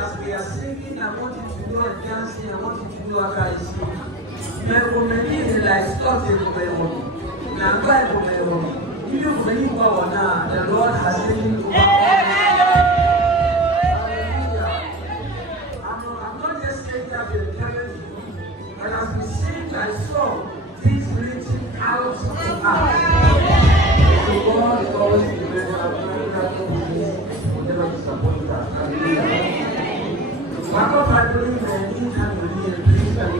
as we are singing, I want you to go and dancing, I want you to do what I see. My woman is like starting to my home. Now, I'm going to my home. Even when you go now, the Lord has taken you back. I'm not just saying that to encourage you, but as we sing my song, things reaching out to us. So God is always the best. I'm never disappointed. One of my believers in can be a priest and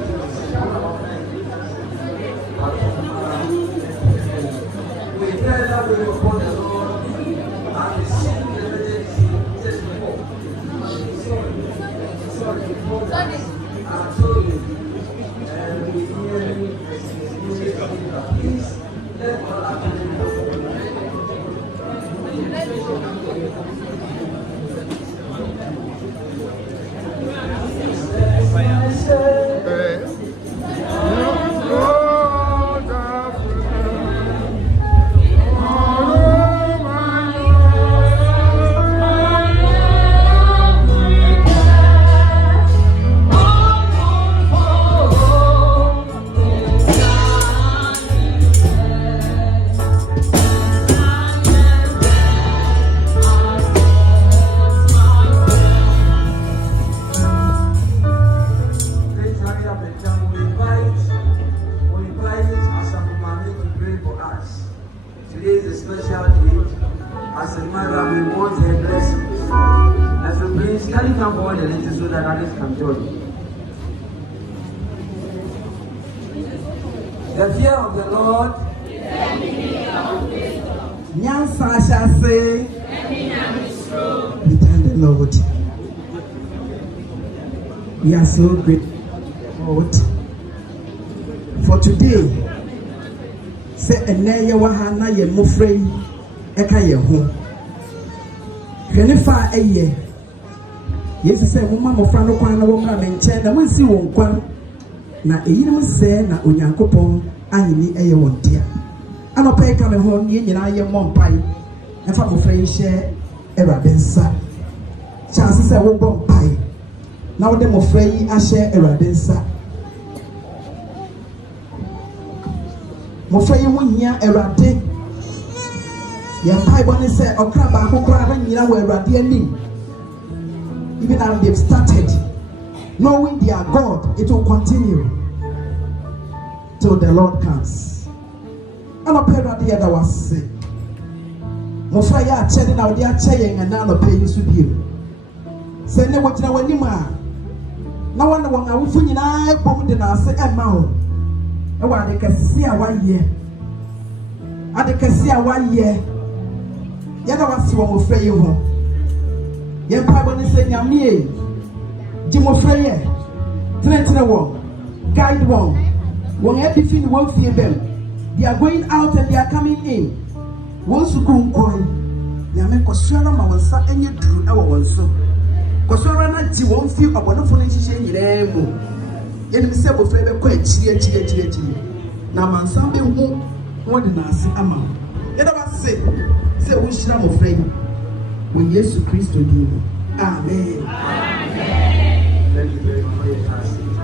we pray that we will upon the Lord and we sing the emergency just before. Sorry, before that. I'm sorry. And we hear music. Please let all happen. The fear of the Lord, Nyansa shall say, we thank the Lord. We are so grateful for today. Say a naya wahana ye mufrey eka ye home. Henifa a year. Yes, say, Mama Mofano Kwana woman and chair, and we see one kwan. Na eyinom se na onyankopon anyini eye won dia ano pay ka me ho ne nyina ye mompai efa mo frɛ hye Awurade nsa chance se wo bompai na wo de mo frɛ yi ahye Awurade nsa mo frɛ yi mo hia Awurade ye pai bone se okra ba akokra ba nyina wo Awurade anim even as they've started knowing their God, it will continue till the Lord comes. And a pair of the other was sick. Mofaya chatting out their chaying and now pay you to you. Send them what you know when you are. No one I will finish I bombed and I say, Emma. I want to see a 1 year. I can see a 1 year. Yet I was you will free you home. Yen Pabon is saying, Yamie. Jimo Freye, Trenton one, guide one everything won't fear them. They are going out and they are coming in. Once you go coin, Yaman Kosura Mawansa and you drew our one so. Kosura Nanti won't feel a wonderful exchange in Emo. Yen Mr. Frebe quite cheer. Now, man, something more than us, Amma. Yet I say, we should have a friend when Jesus Christ do. Amen. Thank you very much for your passage.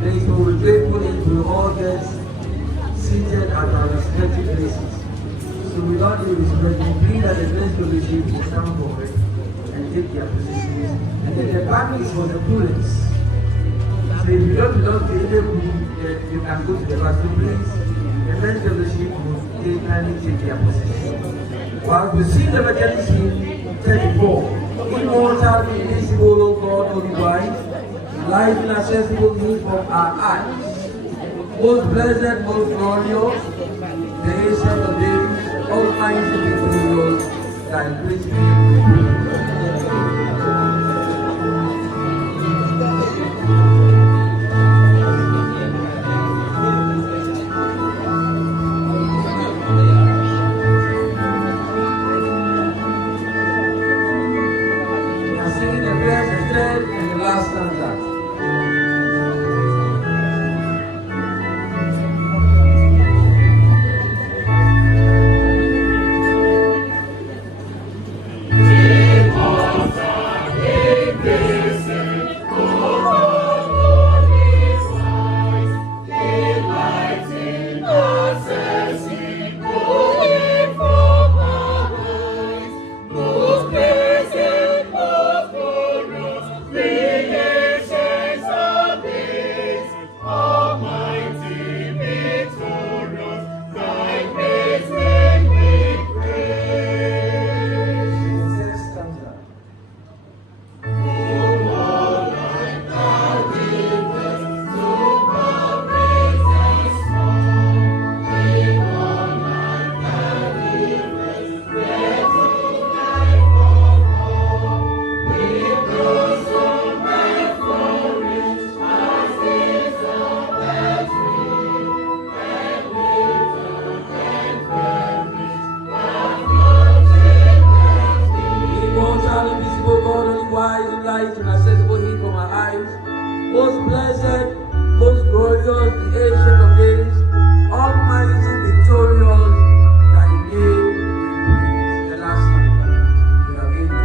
Thank you. We're grateful to all guests seated at our respective places. So without any respect, we believe that the next leadership will come forward and take their positions. And then the back is for the students. So if you don't belong to either group, you can go to the back. So please, the next leadership will kindly take their position. While we see the evangelism 34. Immortal, invisible, O God, only wise, life inaccessible needs from our eyes. Most blessed, most glorious, the ancient of days, almighty victorious, thy great This light, inaccessible heat from our eyes. Most blessed, most glorious, the ancient of days, almighty, victorious, thy name we praise. The last time, we have amen.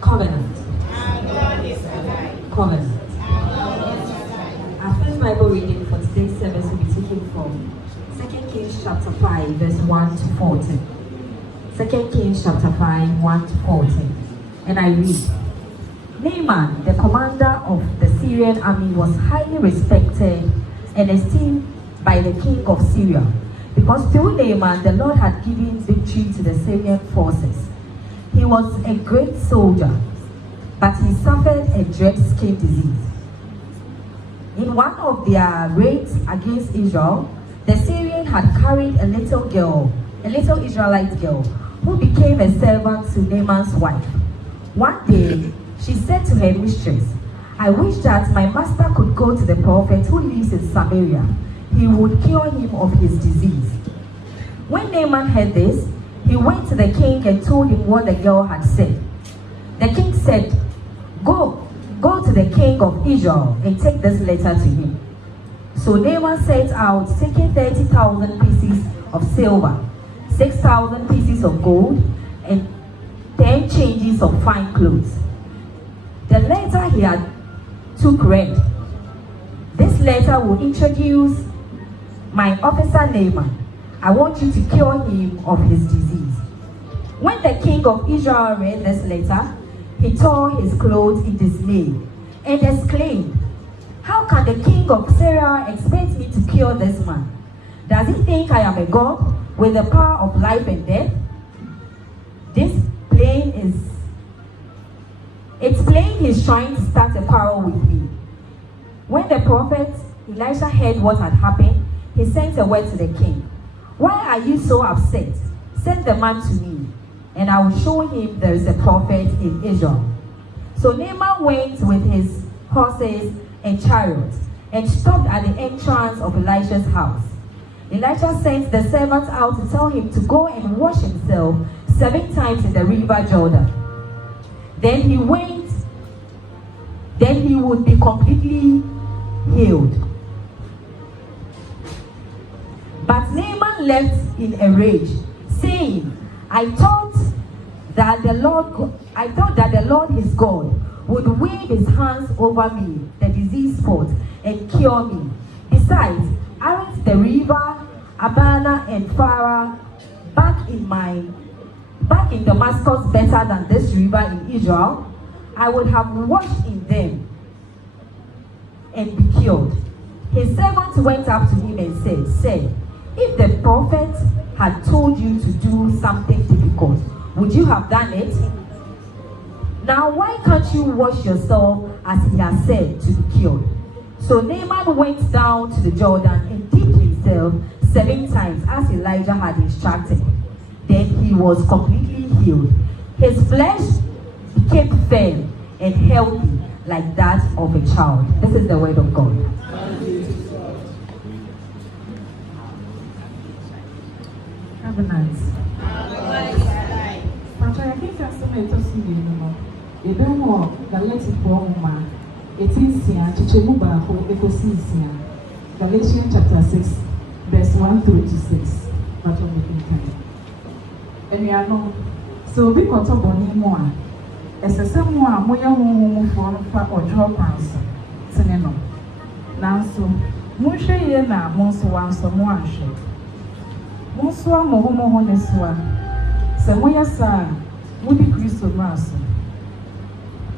Covenant. Covenant. Our first Bible reading for today's service will be taken from 2 Kings chapter 5, verse 1 to 14. 2 Kings chapter 5, 1 to 14. And I read, Naaman, the commander of the Syrian army, was highly respected and esteemed by the king of Syria, because through Naaman the Lord had given victory to the Syrian forces. He was a great soldier, but he suffered a dread skin disease. In one of their raids against Israel, the Syrian had carried a little Israelite girl, who became a servant to Naaman's wife. One day, she said to her mistress, I wish that my master could go to the prophet who lives in Samaria. He would cure him of his disease. When Naaman heard this, he went to the king and told him what the girl had said. The king said, Go to the king of Israel and take this letter to him. So Naaman set out, taking 30,000 pieces of silver, 6,000 pieces of gold, and 10 changes of fine clothes. The letter he had took read, This letter will introduce my officer Naaman. I want you to cure him of his disease. When the king of Israel read this letter, he tore his clothes in dismay and exclaimed, How can the king of Syria expect me to cure this man? Does he think I am a god with the power of life and death? It's plain he's trying to start a quarrel with me. When the prophet Elisha heard what had happened, he sent a word to the king. Why are you so upset? Send the man to me, and I will show him there is a prophet in Israel. So Naaman went with his horses and chariots and stopped at the entrance of Elisha's house. Elisha sent the servant out to tell him to go and wash himself 7 times in the river Jordan. Then he would be completely healed. But Naaman left in a rage, saying, I thought that the Lord his God would wave his hands over me, the disease spot, and cure me. Besides, aren't the river Abana and Farah back in Damascus better than this river in Israel? I would have washed in them and be cured. His servant went up to him and said, Sir, if the prophet had told you to do something difficult, would you have done it? Now why can't you wash yourself as he has said to be cured? So Naaman went down to the Jordan and dipped himself 7 times as Elijah had instructed. Then he was completely healed. His flesh became firm and healthy like that of a child. This is the word of God. Covenant. Pastor, I think that's something to see you know. You don't know Galatians 4, 18, Chichemu Baho, Ecosia. Galatians chapter 6, verse 1 through 6. But on the time. And we are not. So we got up on him more. As a someone, we are home for or drop answer. Seneno. Now, so, Musha Yena, Monso one, someone shake. Monsoa Mohomo Honeswa. Samoya Sa, Moody Christo Maso.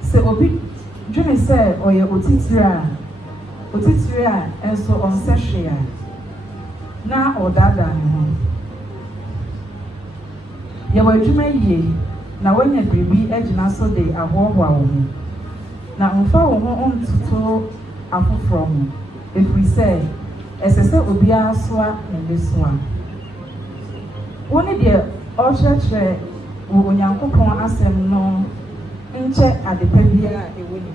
Se Obi, Jimmy said, or your Otitria, and so on Sashia. Now or Dada. Yawa Jimmy ye, now when you be edge naso de a war. Now, unfold on to apple from if we say, as I said, will be our swap in this one. One dear, all church when Yankopon ask them no in check at the Pavia, a winning.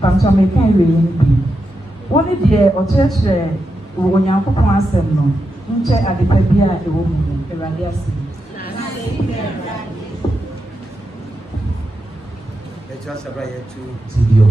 Pamchamakan will be. One dear, or church when Yankopon ask them no in check at the Pavia, a woman, a radiasi. Just a right to Video.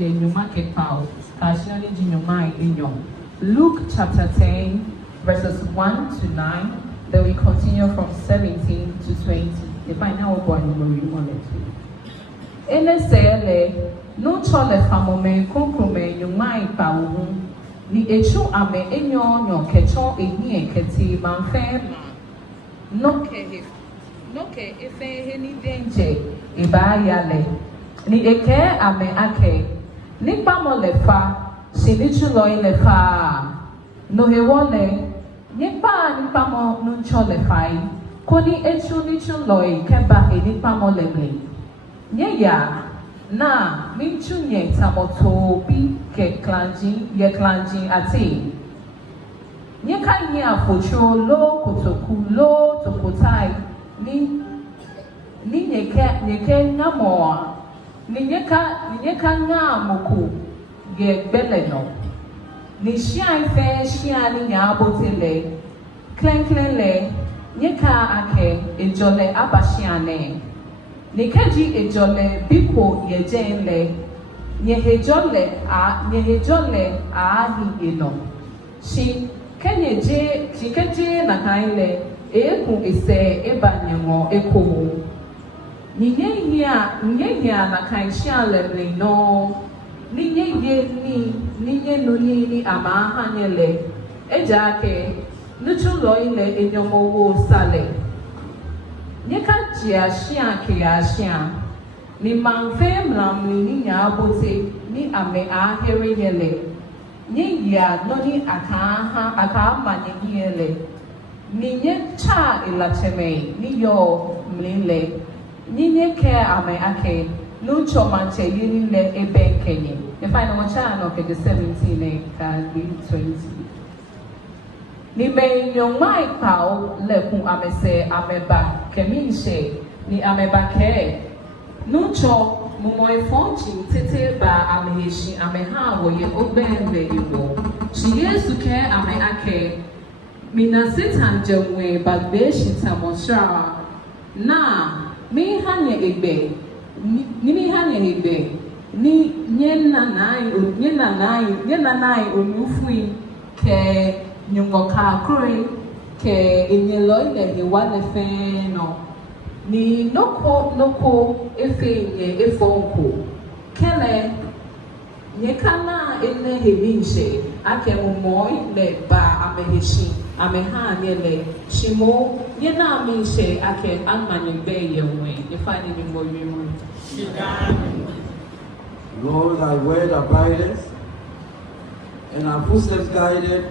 de nyuma kepao kashia de nyuma inyo. Luke chapter 10 verses 1 to 9. Then we continue from 17 to 20. The final one we will Ene sele no chole famome konkrome nyuma ipawu ni echu ame enyo nyo kecho eni eketi manfe no ke efe heni denje iba yale ni eke ame ake ni pamo lefa sinichu loi lefa no hewole ni pamo nuncho lefai koni echu nichu loi keba eni pamo leble Nyeya na minchu nye tamoto bi ke klanji ati nyeka nye afocho lo kotoku lo tokotai ni nyeke ngamoa ni nyeka ngamoku ge beleno ni shia ni nyabotele klenklenle nyeka ake ejole abashiane Nikeji ejole biko yejenle nyehejole ahi eno shi keje na kaile eku ise ebanyemo ekomo nyehia na kaisha lemle no ninye ni amaha nyele ejake nuchulo ile enyomowo sale Nyeka jiashia kiashia ni manfe mlamli ni nyabote ni ame ahere yele ni ya noni akaama ni yele ni nye cha ilacheme ni yo mlile ni nye ke ame ake nucho manche yinile ebe kenye the final machano ke the 17 ka 20 Ni me nyomai pao leku amese ameba kemishe ni ameba ke nucho mumoi fonchi tete ba ameheshi ameha wo ye obenbe iwo shi Yesu ke ame ake mina sitan jemwe bagbeshi tamosha na mi hanye egbe ni nyena nai onufui ke nyungoka kuri ke inyelo ile hiwale feno ni noko efe nye efonko kele nyekana ile hemishe ake mumoi le ba ameheshi ameha nyele shimo yena amishe ake amanyebe yewe ifani ni moyimu Lord, thy word abideth, and our footsteps guided.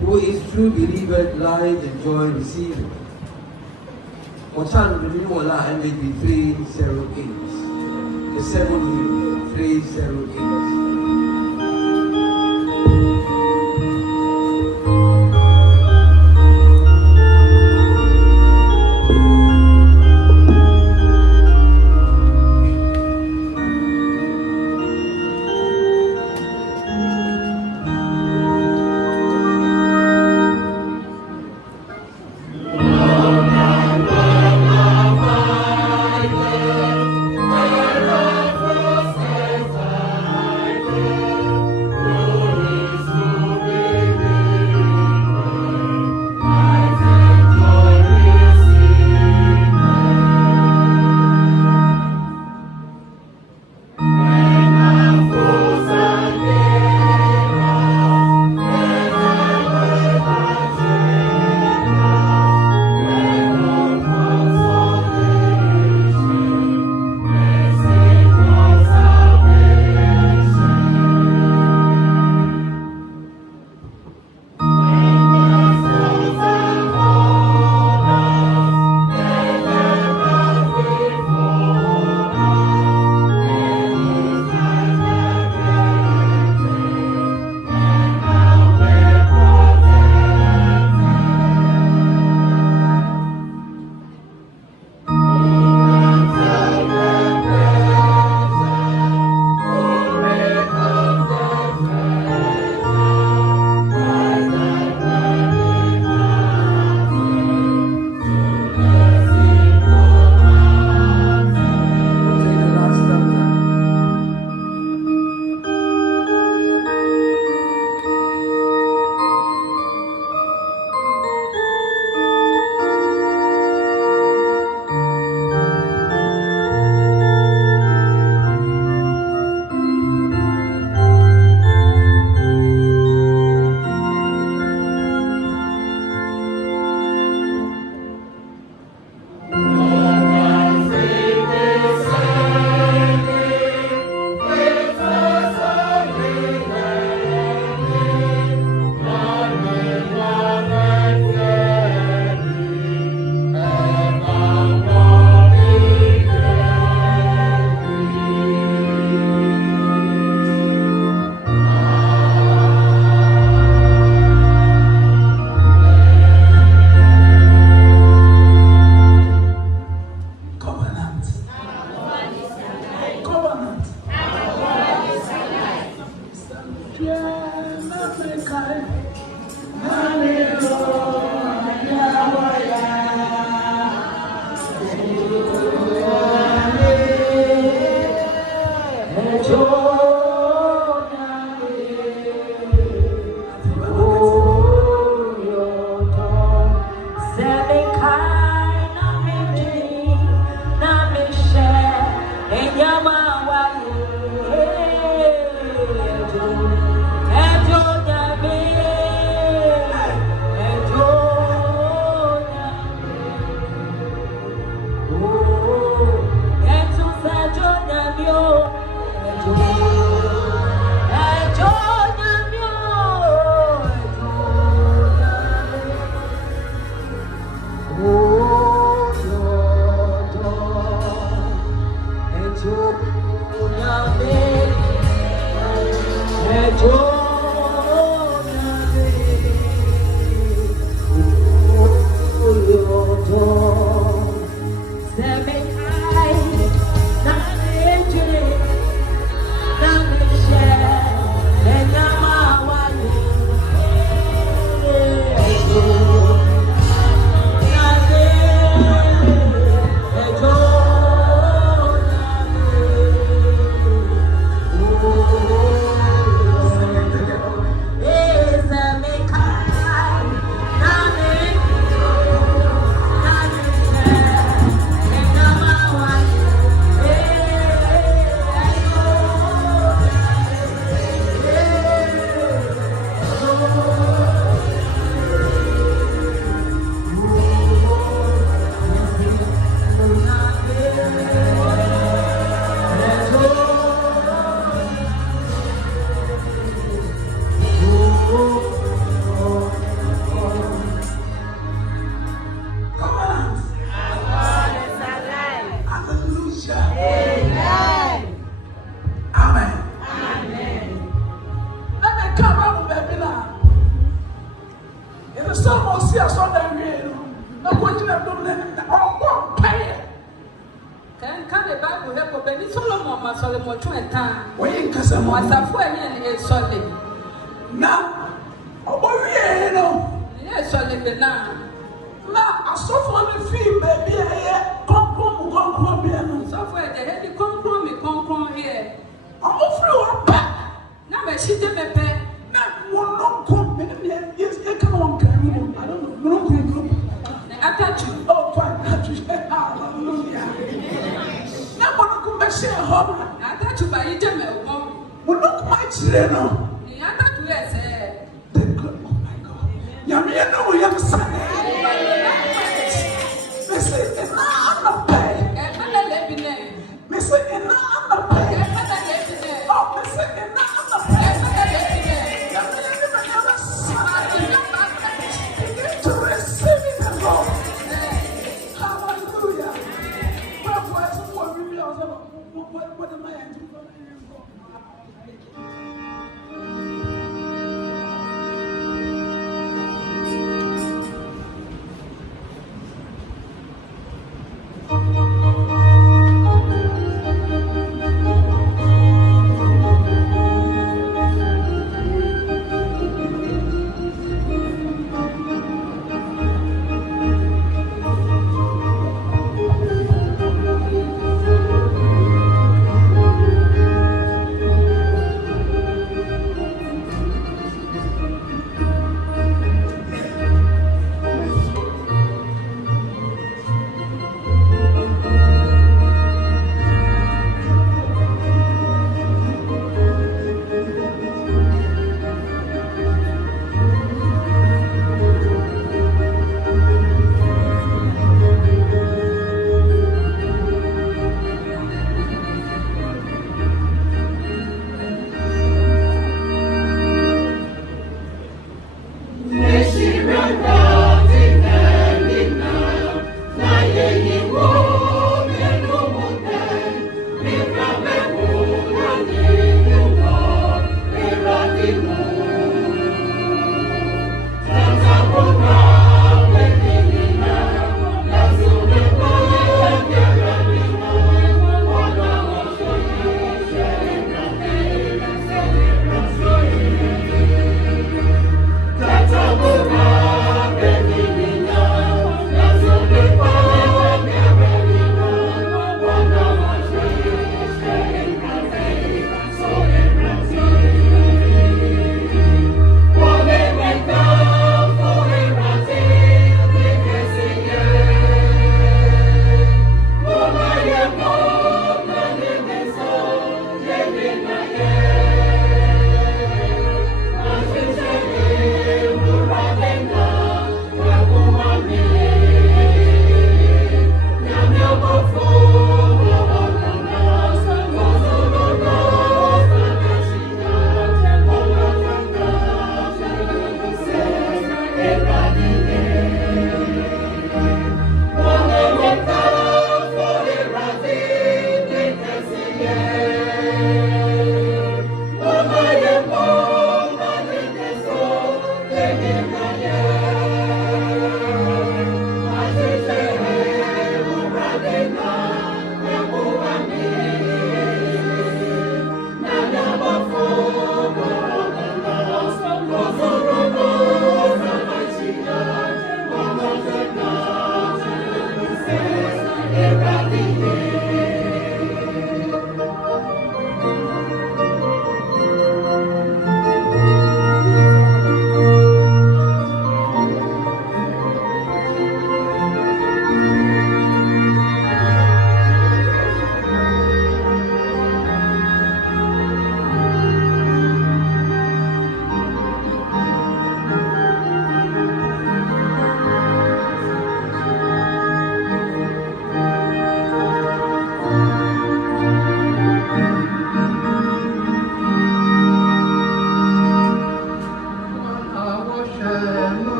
Who is true believer, light and joy received. Ochan Renewala and maybe 308. The 7th 308.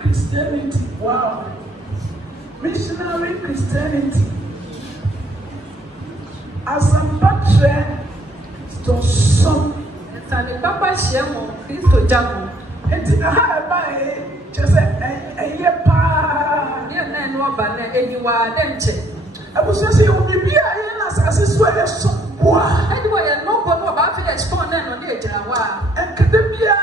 Christianity. Wow. Missionary Christianity. As a patron to some. Sani papa shemo Kristo jamu. Enti na ha ba just a pa. Ye na no ba na enyiwa de nche. Abuso se obi bia ye na asase so ye so boa. Anyway, no go no ba fe export na no de jira wa. Academia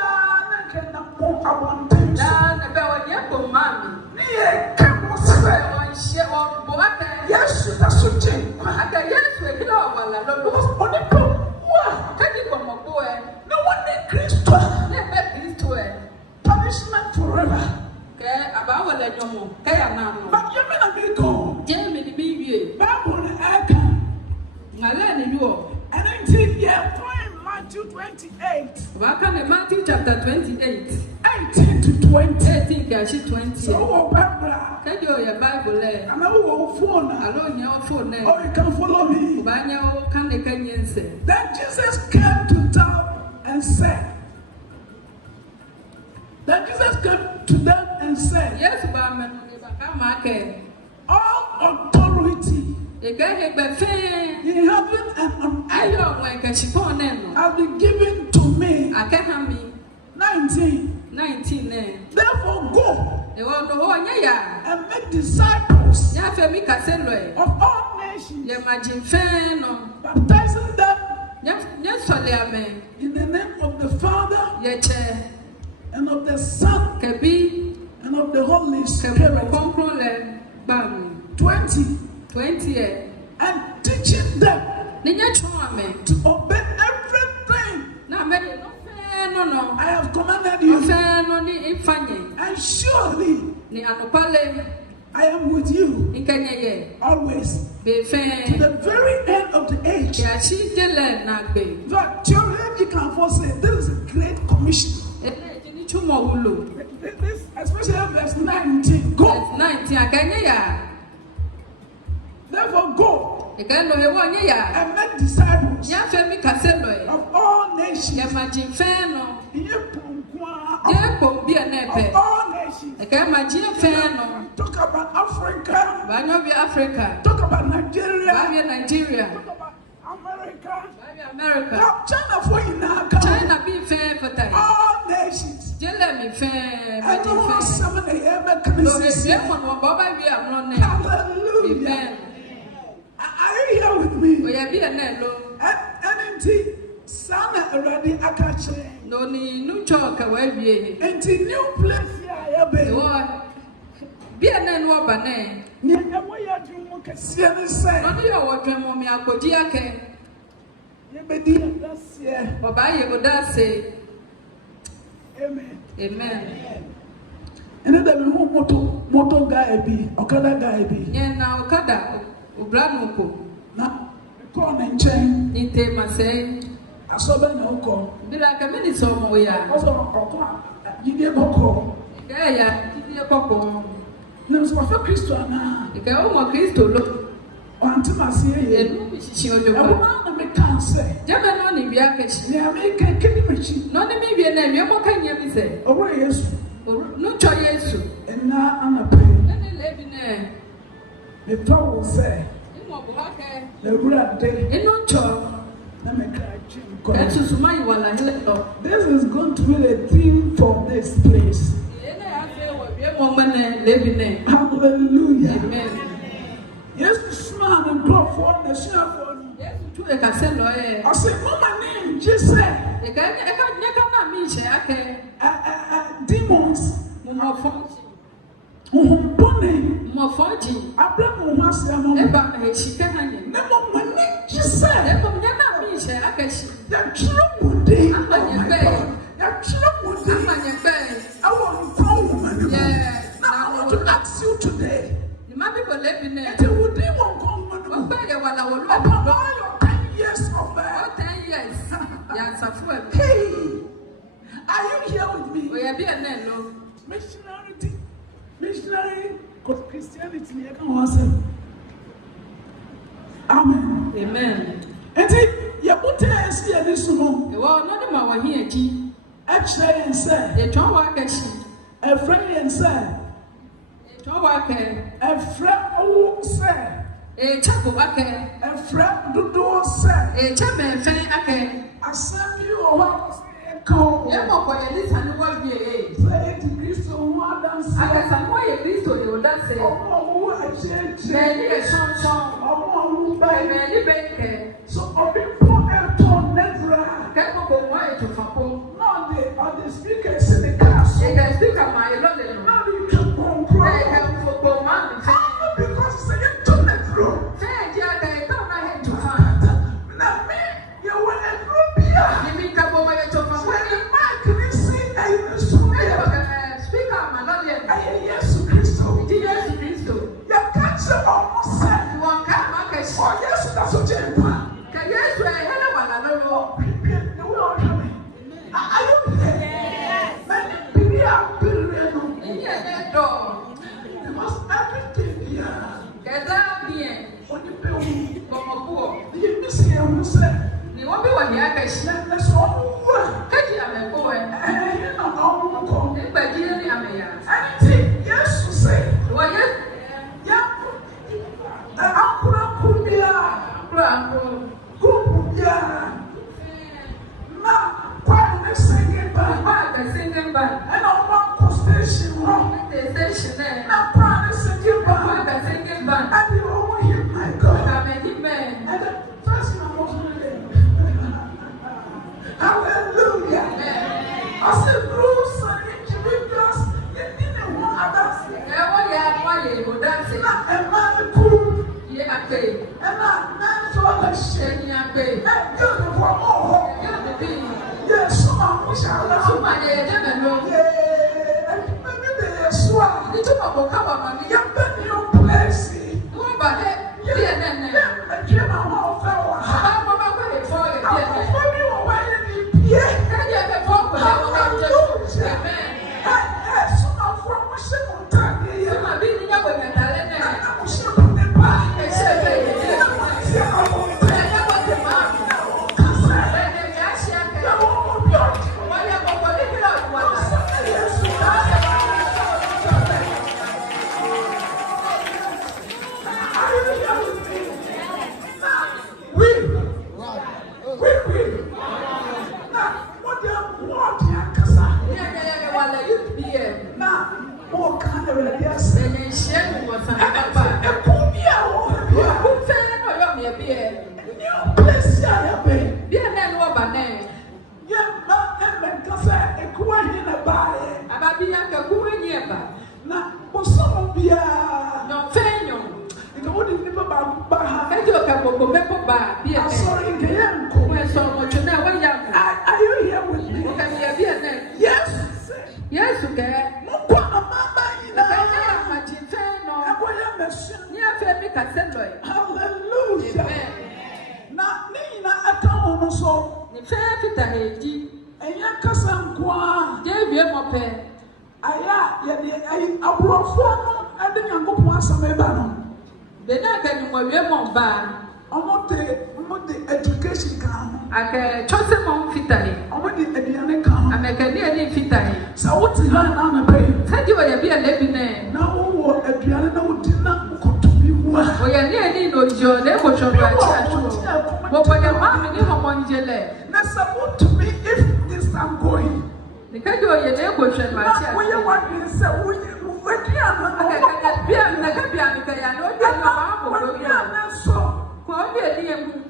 na ke na mo abonten. Na be woni e ko mami. Ni e ka mo se. On she on bo aka. Yes, that's so change. Aka Yesu e kila o wala lo. Oni ko wa. Kadi ko mo ko e. No one in Christo. Na be Kristo e. Punishment forever. Ke aba wala nyomo. Ke ya na no. But you mean a big go. Je me ni bi wie. Bible aka. Ngala ni yo. And until yeah, Matthew 28. Waka me Matthew chapter 28. 18 to 20. 18 kashi 20. So Bible. Kadi o ya Bible e. I know what phone. Alo nya o phone e. Oh, you can follow me. Banya o kan de kanyense. Then Jesus came to them and said. Then Jesus came to them and said. Yes, ba me no ba ka ma ke. All authority. E ga he gbe fe. In heaven and on earth Ayo wen ka Kpone no. have been given to me. Akaha mi 19. ne. Therefore go E wo no ho nya ya. and make disciples Nya fe mi ka se lo e. of all nations, Ye ma jin fe no. baptizing them Nya sole amen. in the name of the Father Ye che and of the Son ke bi and of the Holy ke Spirit. kompron le ba mi. 20. 20 e. And teaching them Ni nya chon amen. to obey everything Na me no fe no. I have commanded O you. fe no ni ifanye. And surely Ni anopale I am with you nkanye ye. always Be to fe. the very end of the age. Ya chi dele na gbe. But theological can say this is a great commission. Ni chumo wulo. This, especially verse 19. Go. Verse 19 akanye ya. Therefore go Ekano ye wo nye ya. and make disciples Ya fe mi ka se lo e. of all nations. Ye ma jin fe no. Ye pongwa Ye ko bi na of ebe. all nations. Eka ma jin fe no. Talk about Africa. Ba nyo bi Africa. Talk about Ba Nigeria. bi Nigeria. Talk about America. Ba bi America. Now, China for you now. Come. China bi fe fotai. All nations. Jele mi fe ma And jin no fe. seven ever So come e and bi mo no ba ba bi amro ne. hallelujah. Amen. Are you here with me? O ye bi na lo. And until Sana already akache. No ni nu cho ka wa bi. Until new place here, E be. wo bi na no ba na. Ni ewo ya drum kese ne say. No ni yo wo dwen mo mi akodi ake. Ye be di that's here. Oba ye go da say Amen. amen. And then we moto guy be, okada guy be. Ye na okada obra no ko. Na call na nchen. Ni te ma say Asobe na uko. bi la ka mi ni so mo ya. Also okwa yide boko. Ka ya ti ye kokko. Na so fa Kristo na. Ka o mo Kristo lo. O antima se ye. Enu mi chichi ojo Abo ko. na me kan say. Jame no ni bi akachi. Ni America kedi mechi. No ni mi bi na mi mo kan ye mi say. Owo Yesu. No cho Yesu. Na anape. Na ni le bi na. Me tawo say. Ni mo bo hake. Le wura de. Enu cho. Na me ka chi ko. Esu suma yi wala hele to. This is going to be the theme for this place. Ye na ya fe wo bi mo mane le bi na. Hallelujah. Amen. Yes, smart and block for the chef. Yesu tu e ka se lo e. I said, Mama name, just say, E ka na mi che ake. demons, Mo fo. Kpone, Mo foji. Abraham was a mom. E ba me shike hanye. Never money, just E say, ko nya na mi che ake shi. that trouble day. Oh Amanye my be. God, that trouble day. Amanye be. I want to call woman. Yeah. Now I want to ask you today. Di ma bi ko le bi na. They would they won't call Wo woman. ba ye wala wo lo. Upon all your 10 years of O 10 years. Ya safu e. hey, are you here with O me? ye bi na lo. Missionary Christianity here can answer. Amen. Amen. And you put a see this one. E wo no de ma wo hi aji. Actually, and say, E twa wa ka shi. A friend and say, a friend who say, a chapel, a friend do say, a chapel, I send you a house. Call this and what be a say to Christo, one dance. I got some way at least to you. That's it. Oh, I change. Many a song, oh, by many baker. So, I'll be poor and torn never. Can't go away to Fapo. No, they are the speakers in the class. They can speak of my London. Now you can go cry. Football man. Because I get to the floor. Say, yeah, they don't know how to find. Now, me, you want a group here. You mean, come over to Fapo. Yesu Kristo. Yesu Kristo. Ya kanse almost said. One can make a show. Yesu that's what you want. Can Yesu hello one another? The world coming. Are you there? Many people are building. Yes, door. You must everything here. Get that bien. When you build, como poor. You miss here who said. You won't be one year. Let's all. Catch you a boy. And you know how to go. But you don't have anything. Yes, you say. Well, yes. Yeah. The Akura Kubia. Kubia. Now, quite the singing band. Quite the singing band. And on one station, wrong. The station there. Now, quite the singing band. Quite the singing band. And you only hear my God. I made him man. And the first one was hallelujah. I said, Bruce, and individuals, you didn't want others. Not a man cool. Yeah, okay. And not man for the shame. Yeah, okay. And you're the one more. Yes, someone wish I love somebody. Yeah, maybe they are swag. They took a book of money. You're better your place. Go back. Yeah, I came out of our house. Education come. I trust them on Fitali. I want the Ediane come. I make a near Fitali. So what's the hand on the bay? Tell you I be a living name. Now, Ediana did not go to be one. We are near no Joe, they will show my but when your mammy never want jelly. That's about to me if this I'm going. The kind of your neighbor, my child. When you want me to say, where can I be? I know you are so.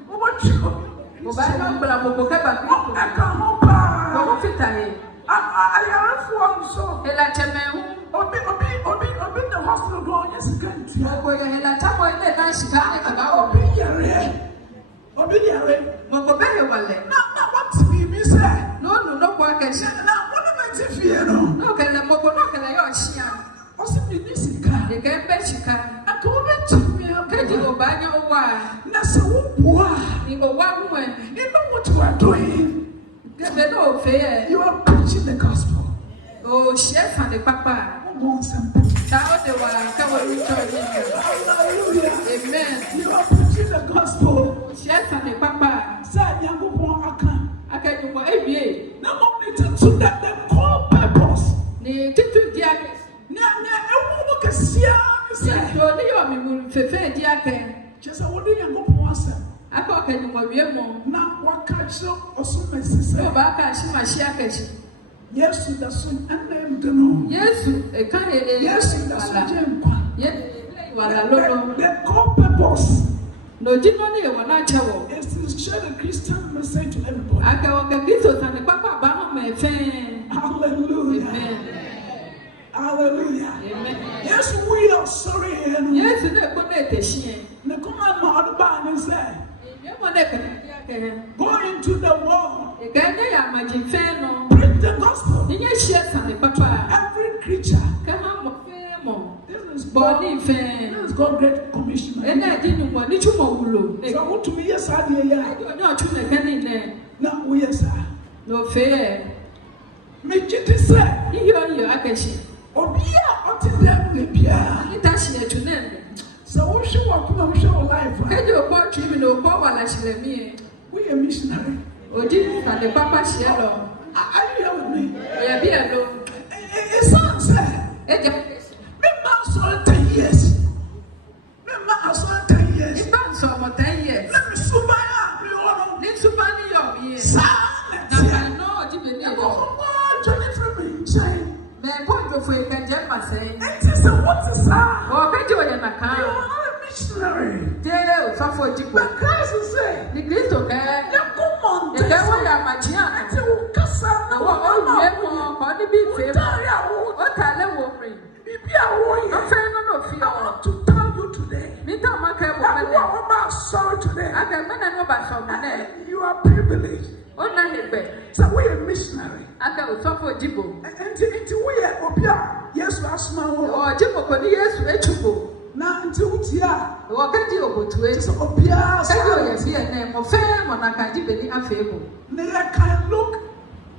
What you? I am from so. Obi the hospital going yesterday. Now what me say? No work and now what am I to fear? No can the moko no can I share. What's the music? They can bet you can. I told to me, can you go back your wife? That's a woman. You go one woman. You know what you are doing. Get the no fair. You are preaching the gospel. Oh, chef and the papa. That the one. Hallelujah. Amen. You are preaching the gospel. Chef and the papa. Say, young woman, I can do what I be. Now, only to that the core purpose. The title, dear, Kessia, Yɛde yɛ ɔmemu fefe di aka. just a wooden and go once. Aka ɔka nyumɔwie mu. Now, what catch up or so, my sister? Ɔba aka ahye ma hye aka hye. Yes, to the son and them to know. Yesu eka yɛ Yes, to the son. The core purpose no jino ne yɛ wɔn akyɛ wɔ. is to share the Christian message to everybody. Aka wɔka Kristo sa ne papa ba ho ma ɛfɛn. Hallelujah. Amen. Hallelujah. Amen. Yes, we are sorry. Yesu ne ko ne etehie. The command of the Bible said, Yɛmɔ ne kana di aka. go into the world, Eka ne yɛ amagye fɛn no. preach the gospel. Ne yɛ hyɛ sa ne papa. Every creature. Kama mo fɛn mo. This is Bɔnni fɛn. This is God great commission. Ɛna di nu bɔ ni twuma wulo. So what to me yes I did yeah. Ɛdi ɔni ɔtún ne kɛni nɛ. Now we yes sir. N'ofe Me jiti say. yiyi ɔyɛ akɛhyɛ. Obia oti dem ne bia. Nita hyɛ etu ne. So we show what we show life. Kɛdi okɔ twi mi na okɔ wala hyerɛ mi. We are missionary. Odi na ne papa hyɛ lɔ. Are you here with me? Ɛyɛ bi ɛlo. It sounds say. Ɛdi Me man so 10 years. Me man so 10 years. nipa nsɔmɔ 10 years. Let me subaya me ono. Ne nsuba ni yɛ ɔyɛ. Silence. Na ka no ɔdi bi ni I yɛ. go from one journey from me. Say. Mɛ pɔnkɛ fo ekɛnjɛ ma sɛn. It is a what is that? Ɔbɛdi ɔyɛ na You kan. are a missionary. Dee osɔfo odi But bɔ. Christ is saying. Ni Kristo kɛ. You come on. Ɛkɛ wɔ yɛ amagye a. Until we cast out the Àwọn ọ̀rẹ́ wọn kọ́ ní bí ìfẹ́ mọ́. Ó ta lé wo rìn. Ó fẹ́ nínú òfin I ọ̀. want to tell you today. Mi tá ọmọ kẹ́ wọ That mẹ́lẹ̀. what about sorrow today? Akẹ́gbẹ́ náà ló bá sọ mí náà. You are privileged. Ó ná nígbẹ̀. So we are missionary. Akẹ́ òsọ́fọ̀ òjìbò. Until we are Obia. Yes, we are small. Òjìbò kò ní Yéṣu étúbò. Now until we are. Ìwọ kẹ́jì òbòtú Just étú. Obia. Kẹ́jì òyẹ̀ bí ẹ̀ náà mo fẹ́ mọ̀ náà kàjí bẹ̀ ní àfẹ́ bò. They can look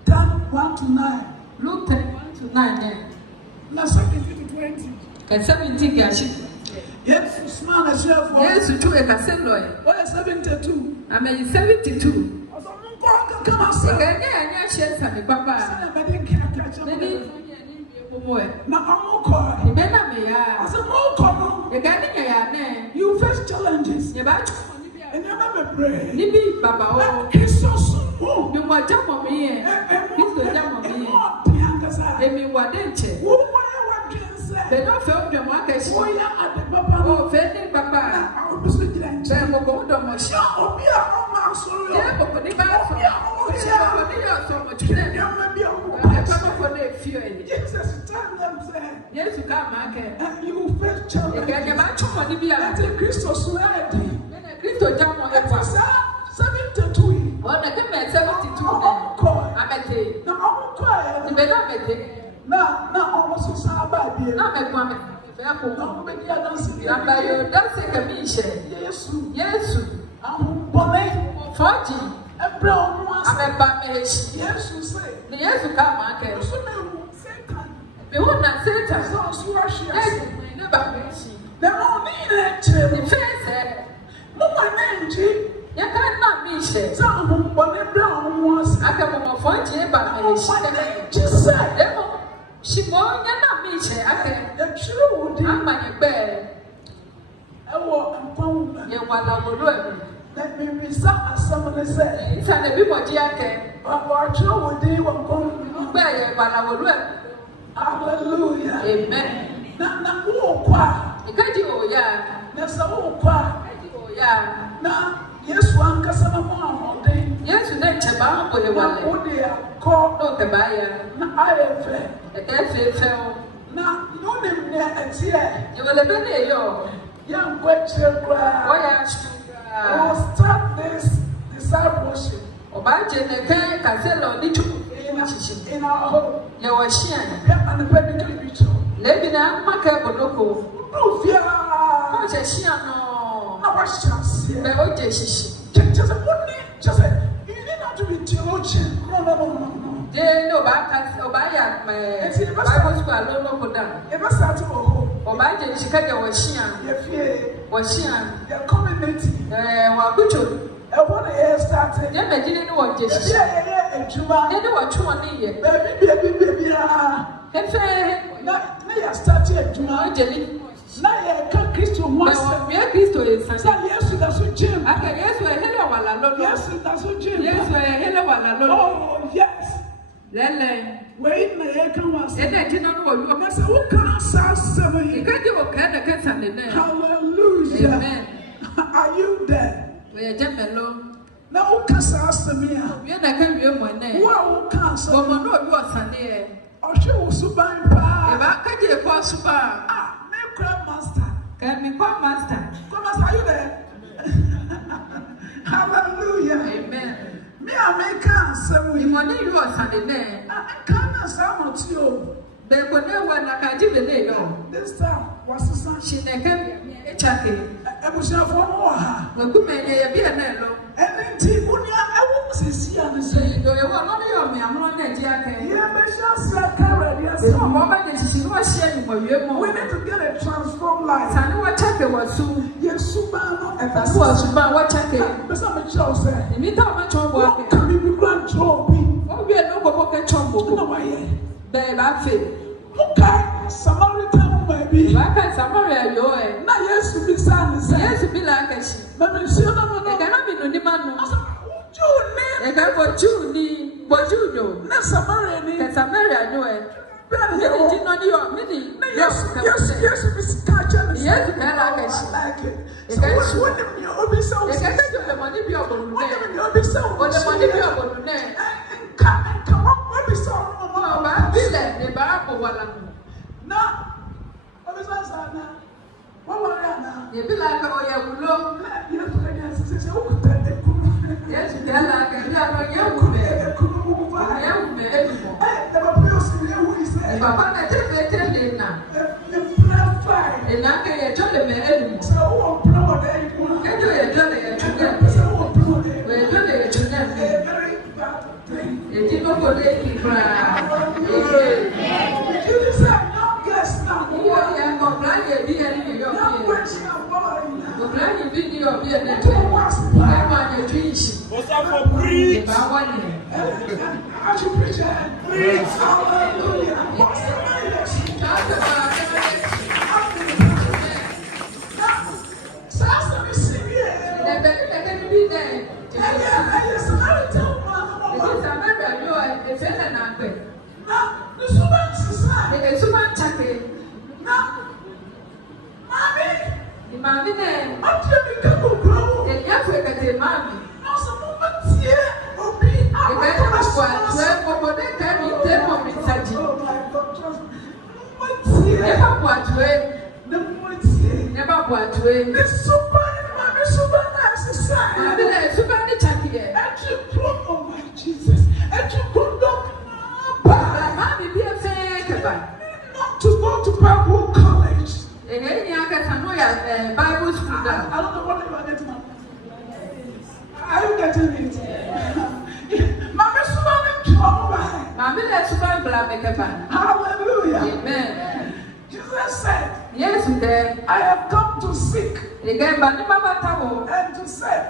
down 1 to 9. Luke 10:1-9 náà. Now 17 to 20. Kẹsẹ́ mi ti gà sí. Yes, small as you for. Yéṣu tún ẹ̀kasẹ́ lọ ẹ̀. What is 72? Àmẹ̀yìn 72. Also, come on, sir. Ìkẹ́nyẹ́ ẹ̀ ní àṣẹ ìsàmì pápá. Nini Now I'm okay. Ibena me ya. I said, "Oh, E ga ni ya ne. you face challenges." Ye ba chu ni bi. And you never pray. Ni bi baba o. It's so small. Bi mo ja mo mi ye. Kristo ja mo mi ye. Emi wa de nche. Be no fe o de mo aka shi. O fe ni papa. Be mo ko do mo shi. Ye mo ko ni ba so. O shi mo ni yo so mo chu ne. E papa ko na efio e. Jesus tell them say, Yesu ka ma ke. you face E challenges. ga je ba chu mo ni bi ya. Let the Christ swear it. Kristo ja mo e It wa. is 72. O na ke me 72 ne. Amete. Ni be na mete. Na almost so bad. Na me kwa me. Fe ko. No, but you don't see. Amba yo danse ka mi she. Yesu. I'm born. Forty. Abraham was. Ameba me shi. Jesus say. Ni Yesu ka ma ke. So now Satan. Me wo na Satan. So worship. Yesu ne ba me shi. The only nature. Ni face. No one name. Ya ka na mi she. So I'm born. Abraham was. Aka mo forty e ba me shi. Jesus say. Emo. Shimo ya na mi she aka. The true. Ama ni be. Ewo mpon. Ye wala wolo e. Let me be somebody say. Isa na bi mo ji aka. Our true would be one mpon. Gbe ye wala wolo e. Hallelujah. Amen. Na wo kwa. Ikaji o ya. Na sa wo kwa. Ikaji o ya. Na Yesu ankasa na mo amode. Yesu na cheba ko le Na wale. wo de akọ. No te ba ya. Na ayefe. E ke fe o. Na no nem ne atie. Ye wale be na yo. Ya nkweche O kwa. ya We shuga. will start this discipleship O ba je ne ke ka se lo ni chu. in our home. Ye wa shia. Yeah, and the baby can be true. Le bi na ma ke bonoko. No fear. Ko je shia no. No questions. Be o je shishi. Just you need not to be theologian. No. De no ba ka o ba ya me. Bible school alo no ko da. If I start to go, O ba je shika je wa shia. you fear. Wa shia. Your community. Wa kucho. I want to start. Ye me jini ni wa je shishi. Yeah. ejuma. Ene wa chuma ni ye. Baby ah. Efe Na ya start ejuma. Ojeli. Na ya ka Kristo mo Wa me Kristo esa. Sa Yesu da so gym. Aka Yesu ehele wala lolo. Yesu da so gym. Yesu ehele wala lolo. Oh yes. Lele. Wait na ya kan was. Ene jina no wo yo. Na sa wo kan sa seven. Ikaje wo kan na kan sa ne ne. Hallelujah. Amen. Are you there? We jemelo. Na wo kan sa semia. We na kan we mo ne. Wo kan sa. Wo mo no yo sane e. Ohwe wo suban pa. E ba kaje ko suba. Master. Can me call master? Come on, are you there? Hallelujah. Amen. Me American some You want to use Sunday name? I can't sound to you. They could never like I did the day. This time was the sun. She never chatty. I was here for more. The good man, be a nello. And then Tibunia, I won't see and say, No, you want not your me, I'm not a jacket. yeah, but she's a carrot. Yes, so moment she was sharing for you. We need to get a transformed life. I know what checker was soon. Yes, Subano, and that's what Suban, what checker. But some of you say, the meter of my trouble can be grand trophy. Oh, we are no pocket trouble. No way. Babe, I feel. Okay, Samaritan maybe. Like I Samaria, you are. Now, yes, to be sad. Yes, to be like a sheep. But she don't know. I cannot be no man. June, and I want June, but you know. not Samaritan. That's Samaria, no way. Did not your mini. Yes, Miss Catcher. Yes, I like it. So, what's one of your own so? The money be able to Or the money be able to name. Come on, what is so? The Bible, no. What is that now? What was that now? You be like, oh, yeah, we love. Yes, you can like it. Yeah, you may. Papa, I tell you now. And I can tell them anything. So, can you tell them? We're doing it to them. You did not go there to cry. You decide not guess now. You are complaining, be any of your complaining, be your beer. I want your dreams. What's up for preach? I should preach it. Preach. Hallelujah. What's the matter? Talk about it. So, see here. They're going to be there. Yes, I tell my It's a matter of it's an apple. now, the superman It's a man chatting. now, mommy, The mommy name. I'm telling you, go grow. The Africa, the mommy. Now, some woman here will be The better was what they can be them of it. oh my God, trust me. Woman's here. Never what way. The woman's here. Never what way. The superman, mommy, superman, society. Mommy, there's so many chatting. And you grow, oh my Jesus. And you grow up. Mommy, be a fake. Not to go to Bible college. Again, you can know Bible school. I don't know what you are getting at. Are you getting it? Mommy, superman, Mommy, let's go black. hallelujah. Amen. Jesus said, Yes, there. I have come to seek Again, but the Baba Tabo. and to save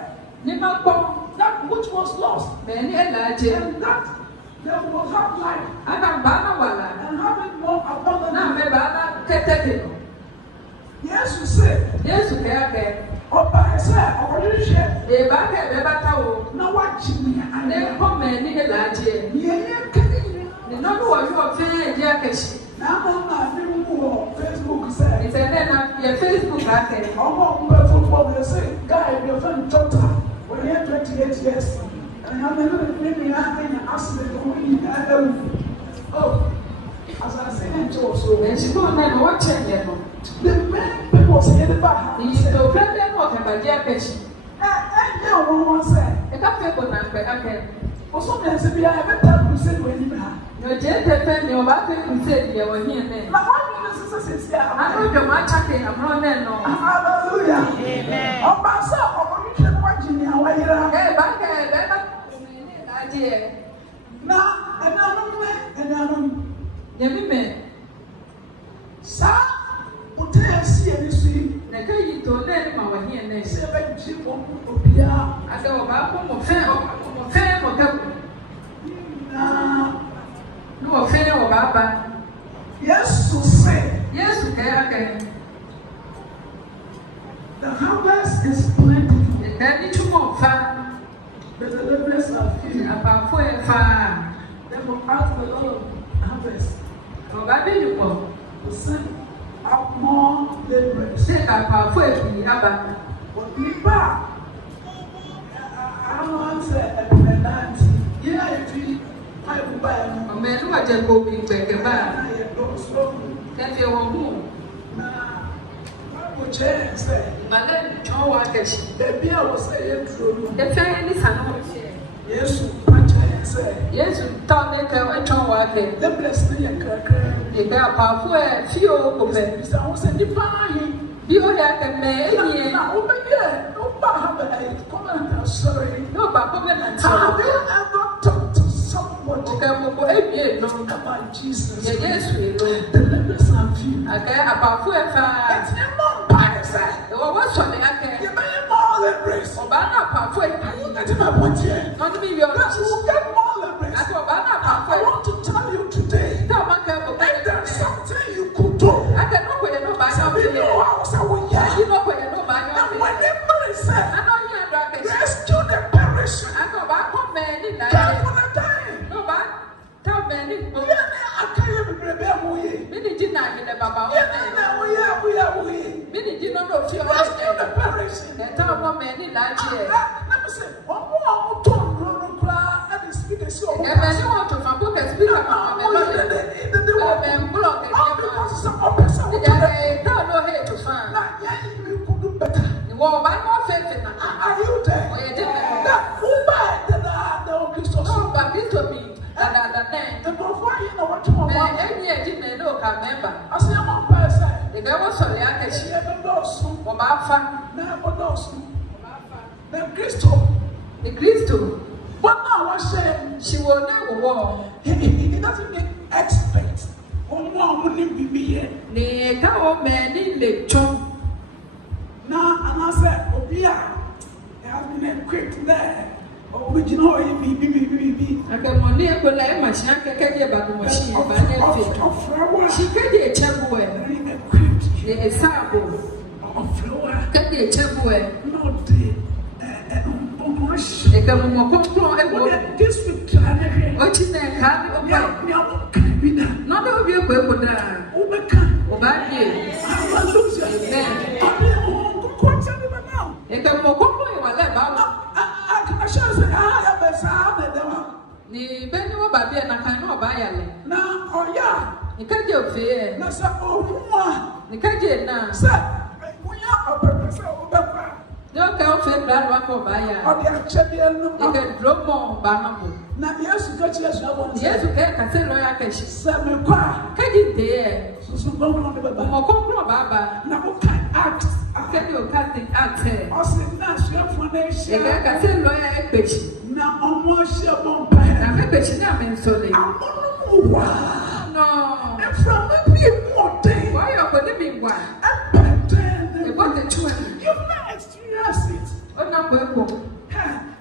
Nimako. that which was lost, Many a large. and that they will have life I can banner wala. and have it more Now, abundantly. maybe I'm taking. Yes, you said, Yes, you can. or by yourself, or you share. The back at the battle. Now, what you And then come and need a large. yeah, can The number of you are paying Jackash. now I'm not Facebook said, It's a then your Facebook racket. I'm on football. They say, guy, your friend Jota, when you're 28 years, and I'm maybe having an accident. Oh, as I say, and so And she don't know what change. the man people say the back. You used to play them walking by Jackash. And one said, A cafe would not be okay. also, there's a be a better to say when you have. Your jet defend your back and said you were here. Now, what is this? I know your match. I'm not there. No. Hallelujah. Amen. Oh, myself, you can watch me. How are you? Hey, back there. Now, and I don't Yemi, sir, what I see and see. the guy you told them I was here next. Say, I I go back home, fair, or mo fe o baba. Yes to say. Yes to care. The harvest is plenty. Then it won't find. But the laborers are few. About 4 and 5. Therefore, out of the Lord harvest. Oh, I bet you go. To send out more laborers. Say about 4 to be about. But people, I want to say a penalty. Yeah, if you have buy a man who had just go being back about. That's your home. Say, but then John Walker's the beer was saying true. the family son. Yes, say, Yes, Tom Maker and John Walker. the blessed me and cracker. If they are powerful, few of them. I was a departing. You have a man, No, comment, I'm sorry. no, but comment and Have you ever talked to someone about Jesus? Yes, we will. The laborers are few. Okay, about 4 and 5. It's a more pie, What's on the okay? you may more laborers. Obana powerful. That's my point here. Not me, your That will get more laborers. I Obana I powerful. want to tell you today, No, my girl, if there's something you could do, I cannot wear no by so you know your I was away. Yeah. You know where no by And your when the man said, I know you are driving. rescue the perishing, I go back home, man, in care that. for the dying. No, but tell man, Yeah, I can't even remember we. Many did not in the Baba. Yeah, we. Many did not know if you Rescue the are perishing. the top one man in that year. Let me say, one more to cry and the speakers so And when you want to from book and speak about the block and don't know how to find. The war by more faith in Are you there? or you didn't That woman that the Christos. know, but this to me. And then, And before you know what you want, every year didn't know, can remember. I say, I'm on person. The girl was sorry, I She can never knows who. or my fan. Never knows who. Then Christo. The Christo, But now I say, she will never war. he doesn't make expect. Oh, mom, wouldn't be here. The cow man in the chum. Now, and I said, oh, yeah, it has been equipped there. Original, I can only go like my shank, I can get back the machine. She can get a chamber. equipped The example, of flower. can get a chamber. Not the They come more control and this will try again. what in there can Be done. not of your people there. Overcome. Obey. Hallelujah. Amen. What's happening now? They come more control while I shall say, I have a sound. the Benua Baby and I cannot buy a Now, oh, yeah. You can't get fair. That's a oh, You can't get now. sir. We are a purpose of the No cow fed blood one for buyer. or the actually. You can drop more Bahamu. Now, yes, you got yes, I want to Yes, you can say lawyer cash. 7 o'clock. Can you dare? So, go on the Baba. More control Baba. Now, can act. Can you cut it out here? I said, that's your foundation. You can say lawyer cash. Now, almost your bomb. I'm a bitch now, I'm sorry. Wow. No. And from the people, day. Why are you going to be one? And pretend. You want the children? You've not experienced it. Oh, not welcome.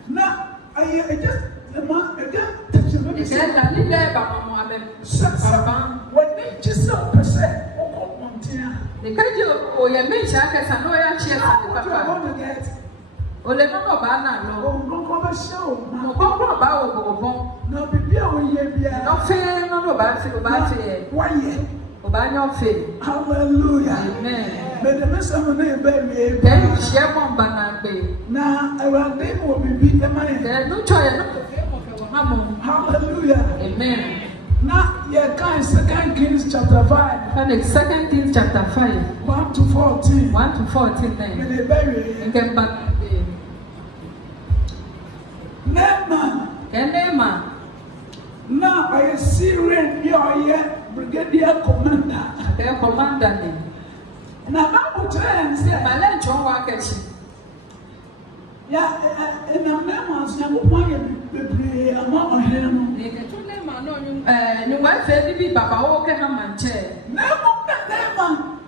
Now, I just, the man, again, touch your You said that little Baba, when they just so percent, oh, Montana. the Kajo or your mention, I can know your chair. I get. Or let no banana, no. Oh, no, come show. No, come about No, be here. no fair, no bad fair. 1 year. Obey your faith. Hallelujah. Amen. But the mess of my name, baby. Then share one banana bay. Now, our name will be beat the man. There's no choice. No, Hallelujah. amen. Now, yeah, kind 2 Kings chapter 5. And it's 2 Kings chapter 5, 1 to 14. 1 to 14. When Then they bury you get back. Never. Now, I see Syrian, your brigadier commander. Their commander. Now, Bible tells My lunch on work. yeah, and I'm never saying, why I'm not him. You might say, Bibi Papa, okay, I'm chair. Never.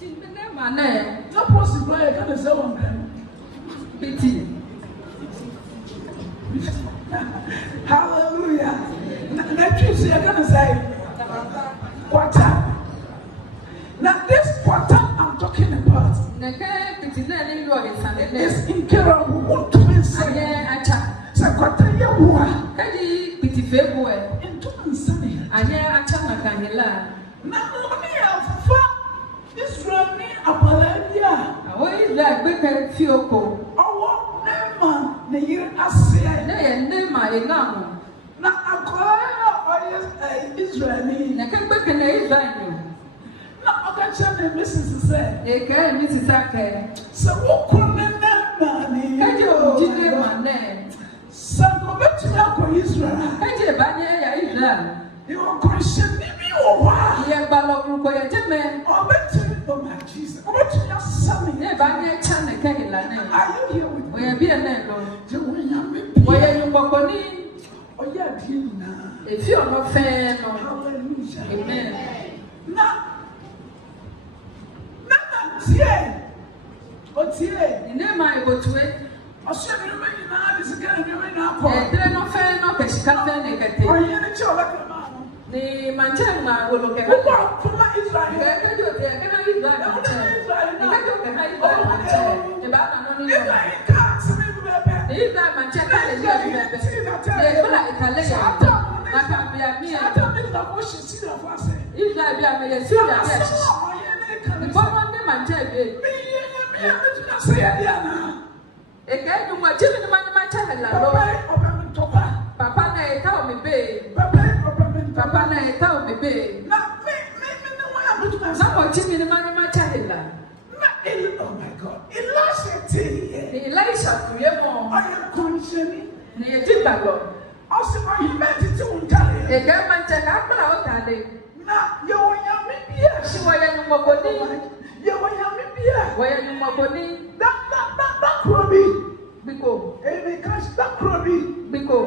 She's been there, my name. No possible, I can't say one them. Pity. Hallelujah. Let you see, I can't say. is incurable to me. Sakotaya, Kadi pitifebo e. into insanity. Anya achana kanela. Now, Israel ni Apaladia. Awo Israel gbeke fioko. Owo nema ne yiri ase. Na ye nema enamo. Na akoya Israel ni. Na gbeke na Israel ni. Na ogacha ne Mrs. say. E ka Mrs. Ake. So wo kone nema ni. Kadi o jide mane. So go back to Israel. Kadi banye ya Israel. You are question me wa. Ye balo ruko ye jeme. Oh my Jesus. What you just send me? Ne banye chane kanela ne. Are you here with me? We be ne do. Je we ya me. We ye nyumbokoni. Oh yeah, Dina. If you are not fair no. Hallelujah. Amen. Na tie. O tie. Ne ma ebotue. O se ni me na di se kan ni me na ko. E tre no fair no keshika fair ne kete. O ye ni chola ka ma. Ni manche ma woloke. Ko kuma Israel. Ke do te ke na Israel manche. Ni ke do ke na Israel manche. E ba na no ni. Israel ka se me bebe. Ni Israel manche ka le ni bebe. Ye bla itale ya. Na ka bia mi. Israel bia me ye sura bia chi. Ni bomo ni manche be. E ke nu ma chi ni ma ni manche la lo. Papa na e ka o me be. Papa na e ka o me be. Na ko chi ni ma ni manche la. Oh my God. Elisha Ni Elisha kuye mo. I am conscious. Ni e ti ba lo. Also, I am meant to untale. E ga manche ka bra o tale. Na ye wonya me bia. Si wo ye nu mo boni. Ye wonya me bia. Wo ye nu mo boni. That krobi. Biko. Because that krobi. Biko.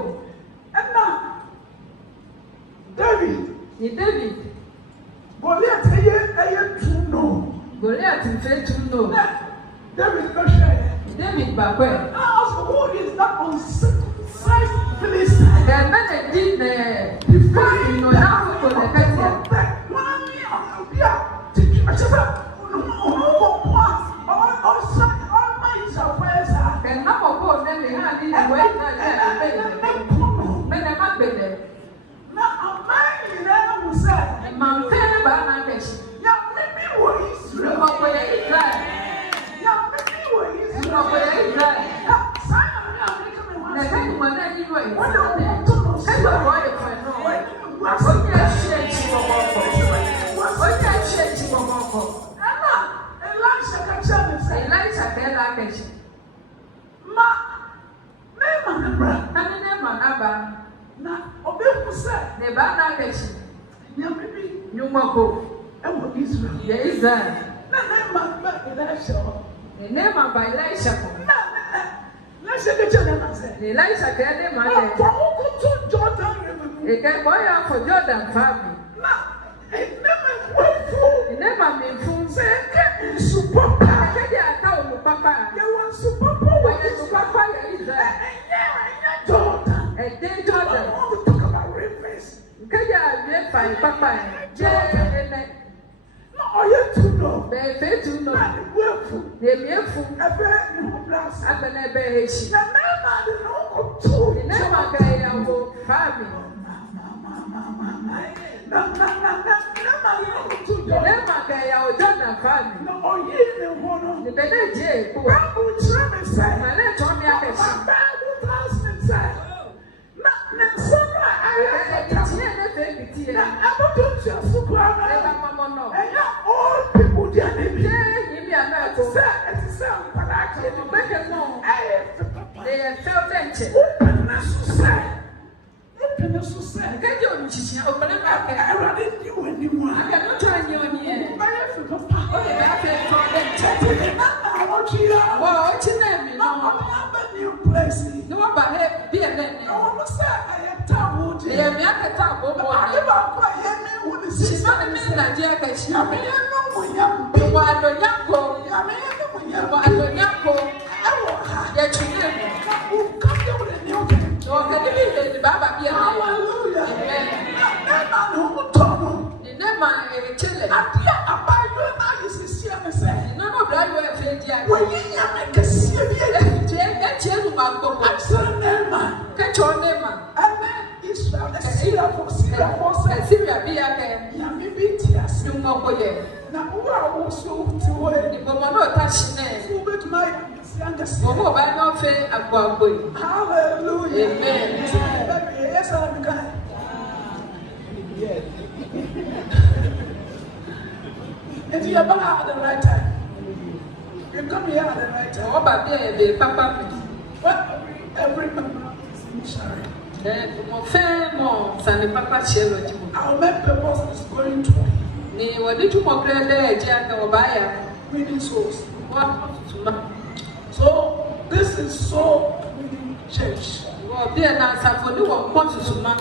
And now, David. Ni David. Goliath aye true no. Goliath nfe tu no. David go share. David ba kwe. Also, who is that uncircumcised Philistine? The man did the no na for the kasia. The number of them they had in the way when the man bed. Man fair ba na kesh. You go for the Israel. You go for the Israel. The kind of man you know. Kind of boy for no. What you change for more. What you change for more. Elisha kela kesh. Na obeku se Ne ba na kesh. nyame bi Nyumako. ewo Israel. Ye Israel. Na ma Elisha. Ne ma ba Elisha ko. Na sheke na se. Elisha kele ma de. Kwa huko tu Jordan River. E ke boy for Jordan family. Na never went Never me fun se ke supapa. ke dia ta o papa. Ye wan supapa Wa ye papa ya Israel. Jordan. E de Jordan. I want to talk about rivers. Ke dia be fa papa. Je ele. No, oye tu no. Be fe tu no. Na wefu. Ye me fu. Ebe no blast. Abele be hechi. Na de no go tu. Never ga ya wo family. Never ga ya o Jordan family. No, oye ne hono. Ni be de je ko. Bible tell me say. Ma le to mi akeshi. Bible tells me say. Na sona ayata. Na abato just kwa na. And all people there dey be. It is parachi. They felt empty. Open na susai. Open na susai. Kaje onichichi obele ma ke. I already knew anyone. I cannot try you on here. Oh, they have to for them. I want you. Oh, what's your name? No, I'm a new place. No one but have be a name. I want to say I am tabu. They have me at the top of one. She's not a man that Jack and she. I mean, I know we have You are the Yako. I mean, You are the Yako. Yet you who come here with a new thing. know. Can you be the Baba here? Hallelujah. Amen. Never know Tono. You never chilling. I feel about you now. You see, me say. None of that you have failed yet. When you woyɛ. Na wo a wo so ti wo e. Nipa mo no ta shine. Wo bet my siangasi. Mo ba no fe agboagbo. Hallelujah. Amen. Yes, I'm going. Yes. If you are at the right time, you come here at the right time. Oh, but yeah, the papa. Well, every member is missionary. Mon frère, mon, ça n'est pas pas chez le Our main purpose is going to ni wadi tu mo kre de eja ka obaya winning souls. wa So this is so winning church. wo bi na asafo ni wo potusuma.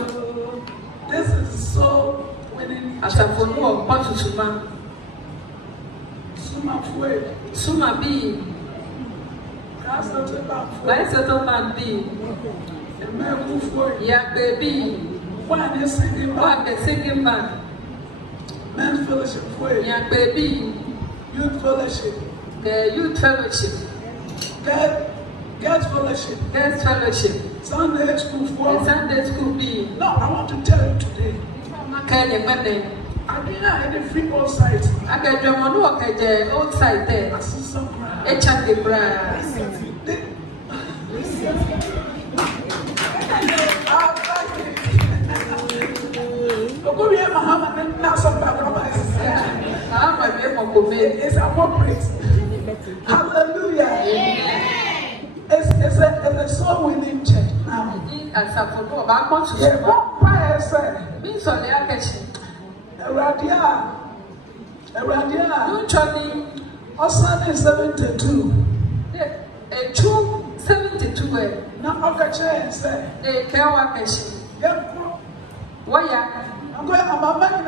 This is so winning asafo ni wo potusuma. Suma fue. Suma bi. Why settle man bi? Yeah, baby. One is singing One the singing man. Men's fellowship fue. Yeah, baby. Youth fellowship. The youth fellowship. Girls fellowship. Girls fellowship. Sunday school for. The Sunday school be. No, I want to tell you today. Can you imagine? I've been at the free old site. I get your money work at the old site there. I see some crowd. A chat the brand. It's appropriate. Hallelujah. It's a soul winning church now. As a photo of our conscious. Yeah, what fire said? Means on the action. Radia. You Johnny. Osana 72. A true 72. Now, okay, say. A care action. Yeah. Why? I'm going to my man.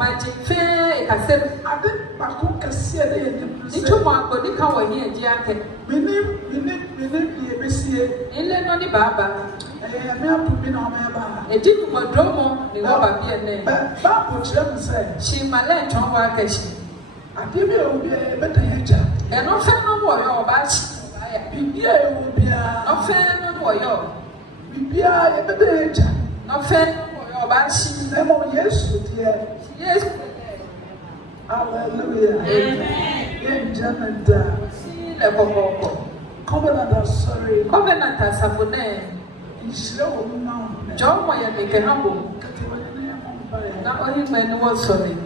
Magic fair, I said, I didn't back can see it. It's too much, but the cow here, jacket. We need the ABC. In only Baba. I am to be on my bar. A deep Modromo, the Baba be a name. Babu say, she my land on vacation. I give you a better nature. And no fair no more, your batch. Bibia will be No fair no more, your Bibia a better nature. no fair no more, your batch. Yes, dear. Yes. Hallelujah. Amen. Gentlemen, Covenant, sorry. Covenant as a bonnet. John, why make a humble? Not only men was sorry.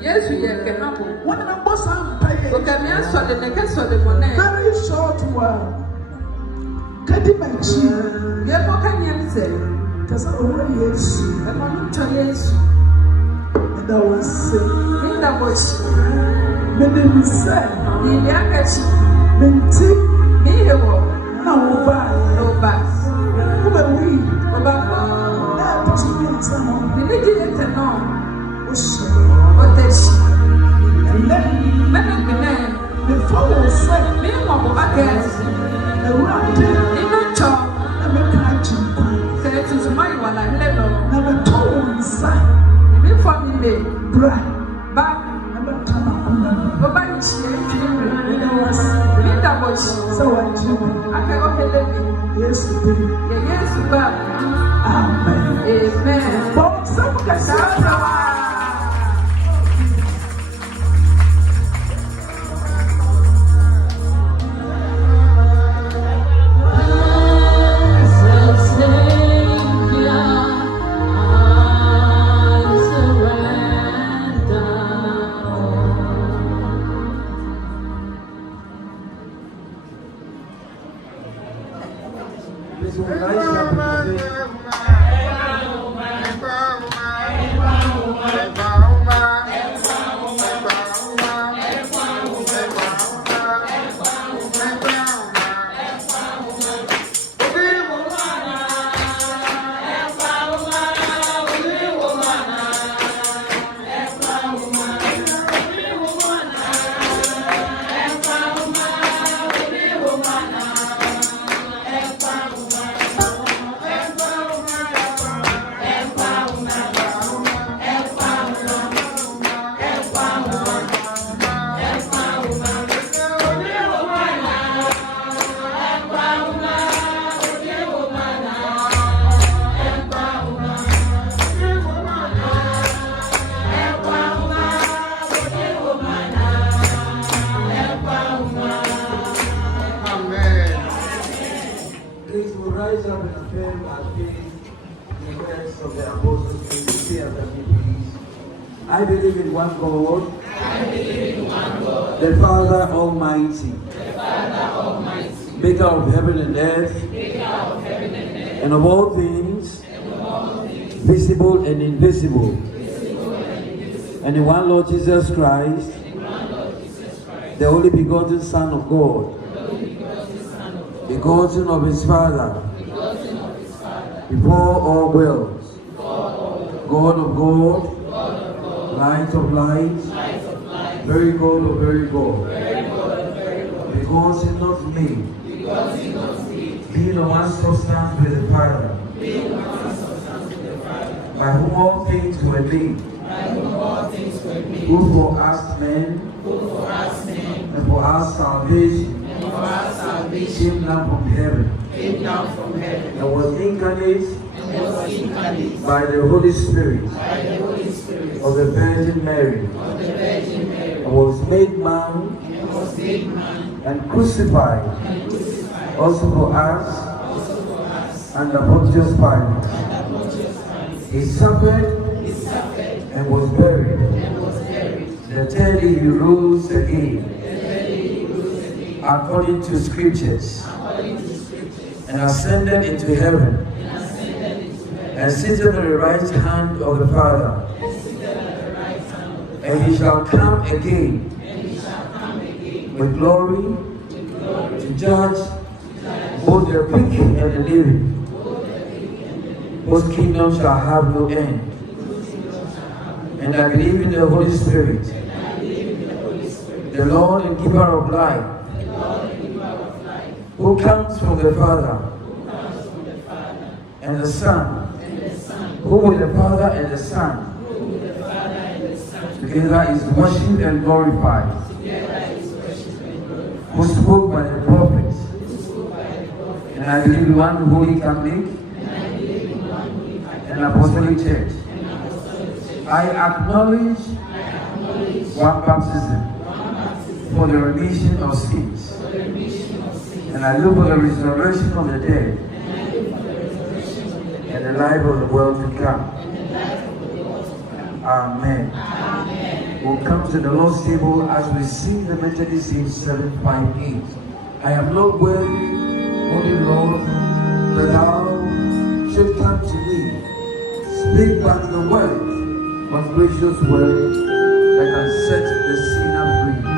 Yes, we are Kenabo. One of the boss I'm paying. Okay, me answer the next of the money. Very short word. Kadimachi. Yeah, what can you say? Because I already yes. I'm not telling you. And I was saying, In the bush. maybe we said, The Yakachi. Minty, Me, no buy. bus. Who are we? About That means I'm on the lady to know the what they see. and then Men of the name. before we say, Me, what against. around In no job. and make a chicken. Say it is my one. I never. Never told inside. Me for me, Bra. but Never come up on them. nobody she. And I was In the bush. so I do. I can go ahead. Yes, we did. Yes, but. Amen. Amen. But some can say, Please, when I start the Please, we'll rise up and affirm our faith in the words of the apostles. Please say after me, please. I believe in one God. The Father Almighty. Maker of heaven and earth. And of all things. Visible and invisible. And in one Lord Jesus Christ. The only begotten Son of God. Begotten of his Father, before all worlds, God of God, light of light, very God of very God, begotten of me, being of one substance with the Father, by whom all things were made, who for us men, and for our salvation, came down from heaven, and was incarnate by the Holy Spirit of the Virgin Mary, and was made man and crucified also for us under Pontius Pilate. He suffered and was buried. The third day he rose again, according to scriptures, and ascended into heaven, and seated at the right hand of the Father. And he shall come again with glory to judge both the quick and the living, whose kingdom shall have no end. And I believe in the Holy Spirit, the Lord and giver of life, who comes from the Father and the Son, who with the Father and the Son together is worshipped and glorified, who spoke by the prophets. And I believe in one holy Catholic and Apostolic Church. I acknowledge one baptism for the remission of sins, and I look for the resurrection of the dead and the life of the world to come. Amen. will come to the Lord's table as we sing the Methodist hymn 758. I am not worthy, Holy Lord, that thou should come to me. Speak back the word, one gracious word that can set the sinner free.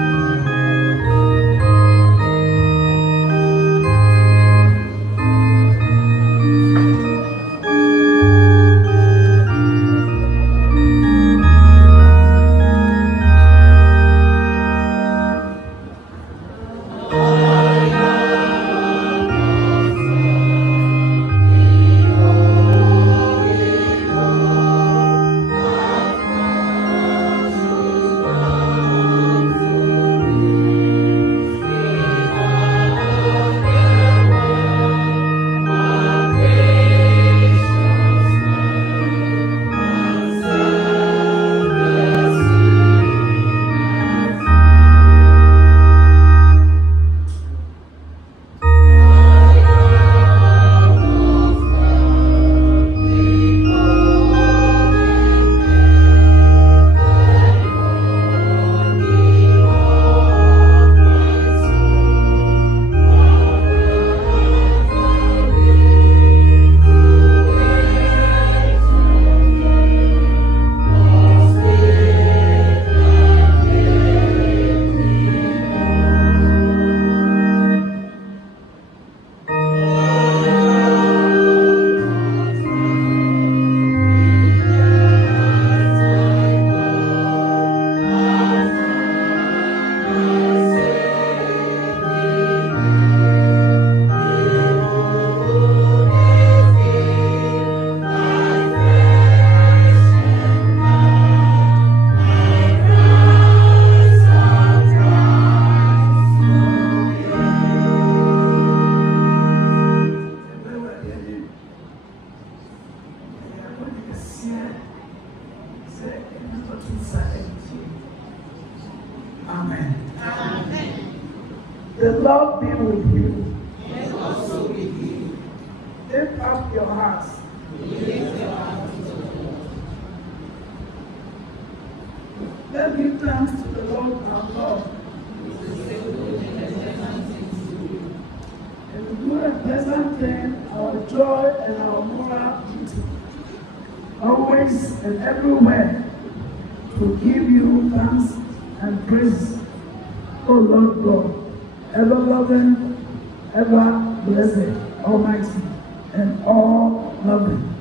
Amen. Amen. The Lord be with you. And also with you. Lift up your hearts. Lift your hearts to the Lord. Let's give thanks to the Lord our God. And do a pleasant thing, our joy and our moral duty, always and everywhere, to give you thanks and praise, O Lord God, ever loving, ever blessed, almighty, and all loving.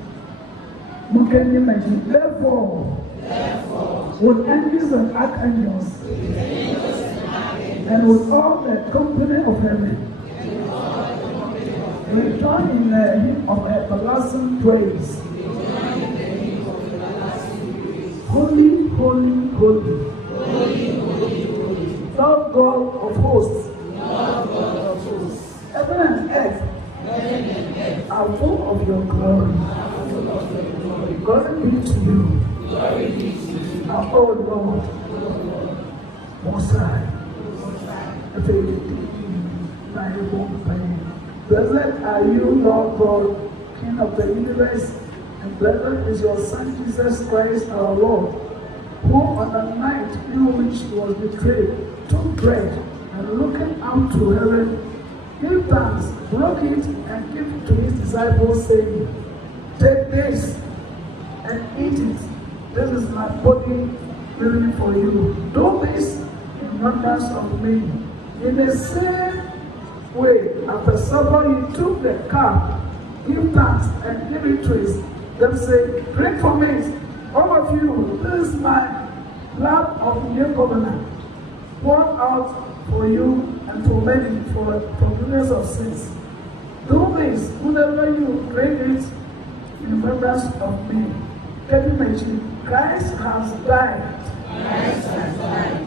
Can you imagine? Therefore, with angels and archangels, and with all the company of heaven, we join in the hymn of everlasting praise. Holy, holy, holy, Lord God of hosts, heaven and earth are full of your glory. Glory be to you, our old Lord, Most High. Blessed are you, Lord God, King of the universe, and blessed is your Son Jesus Christ our Lord, who on the night in which he was betrayed took bread, and looking up to heaven, gave thanks, broke it, and gave it to his disciples, saying, "Take this and eat it. This is my body given for you. Do this in remembrance of me." In the same way, after supper, he took the cup, gave thanks, and gave it to his. Then said, "Drink from it, all of you. This is my blood of the new covenant, poured out for you and for many for the forgiveness of sins. Do this whenever you drink it in remembrance of me." Can you imagine? Christ has died. Christ has died.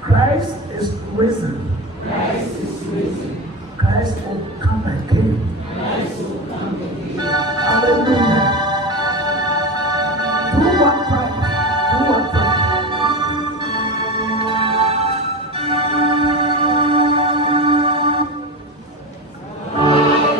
Christ is risen. Christ is risen. Christ will come again. Christ will come again. Hallelujah. Do one time. Do one time. Hallelujah.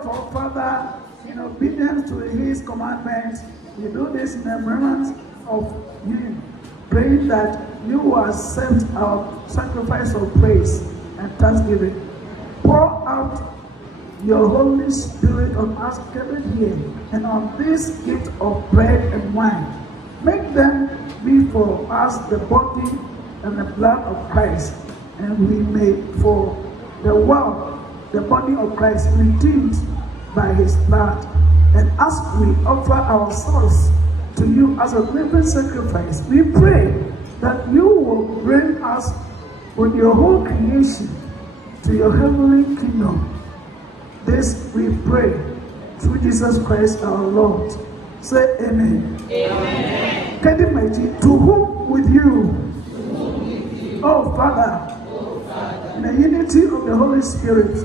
of our Father, in obedience to his commandments, we do this in remembrance of you, praying that you will accept our sacrifice of praise and thanksgiving. Pour out your Holy Spirit on us gathered here and on this gift of bread and wine. Make them be for us the body and the blood of Christ, and we may for the world, the body of Christ, redeemed by his blood. And as we offer ourselves to you as a living sacrifice, we pray that you will bring us with your whole creation to your heavenly kingdom. This we pray through Jesus Christ our Lord. Say amen. Amen. KPLEJOO, to whom with you? Oh Father, in the unity of the Holy Spirit,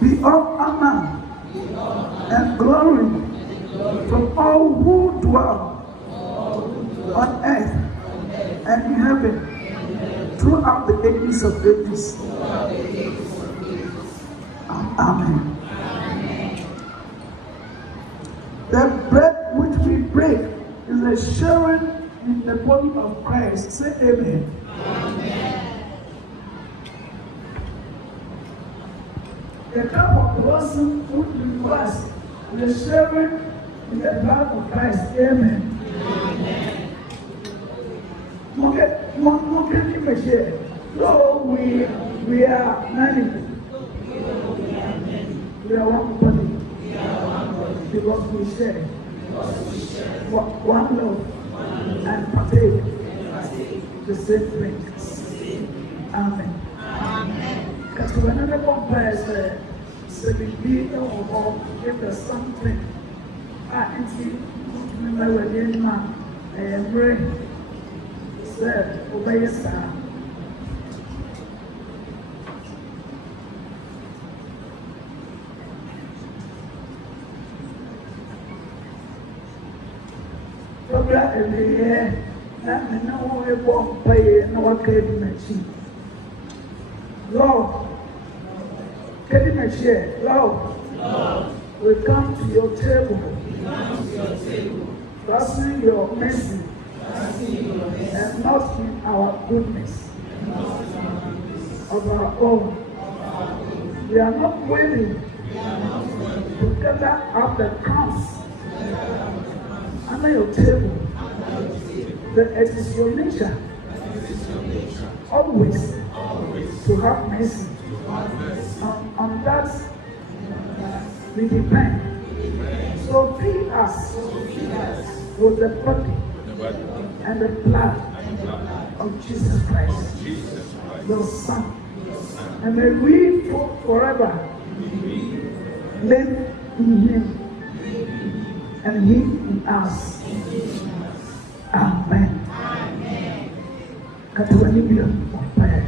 be all honor and glory from all who dwell on earth and in heaven throughout the ages of ages. Amen. The bread which we break is a sharing in the body of Christ. Say amen. The cup of blossom which we bless is a sharing in the blood of Christ. Amen. So we are many. We are one body. Because we share one love and partake the same thing. Amen. Because when another compares, we know if there's something I see within my brain said, obey your son. In the air, and no one won't pay no KPLEJOO. Lord, KPLEJOO, Lord, we come to your table, trusting your mercy, and not in our goodness of our own. We are not willing to gather up the crumbs under your table. That it is your nature always to have mercy. On that we depend. So feed us with the body and the blood of Jesus Christ, your Son. And may we forever live in him and he in us. Amen. Katika Biblia wapaya.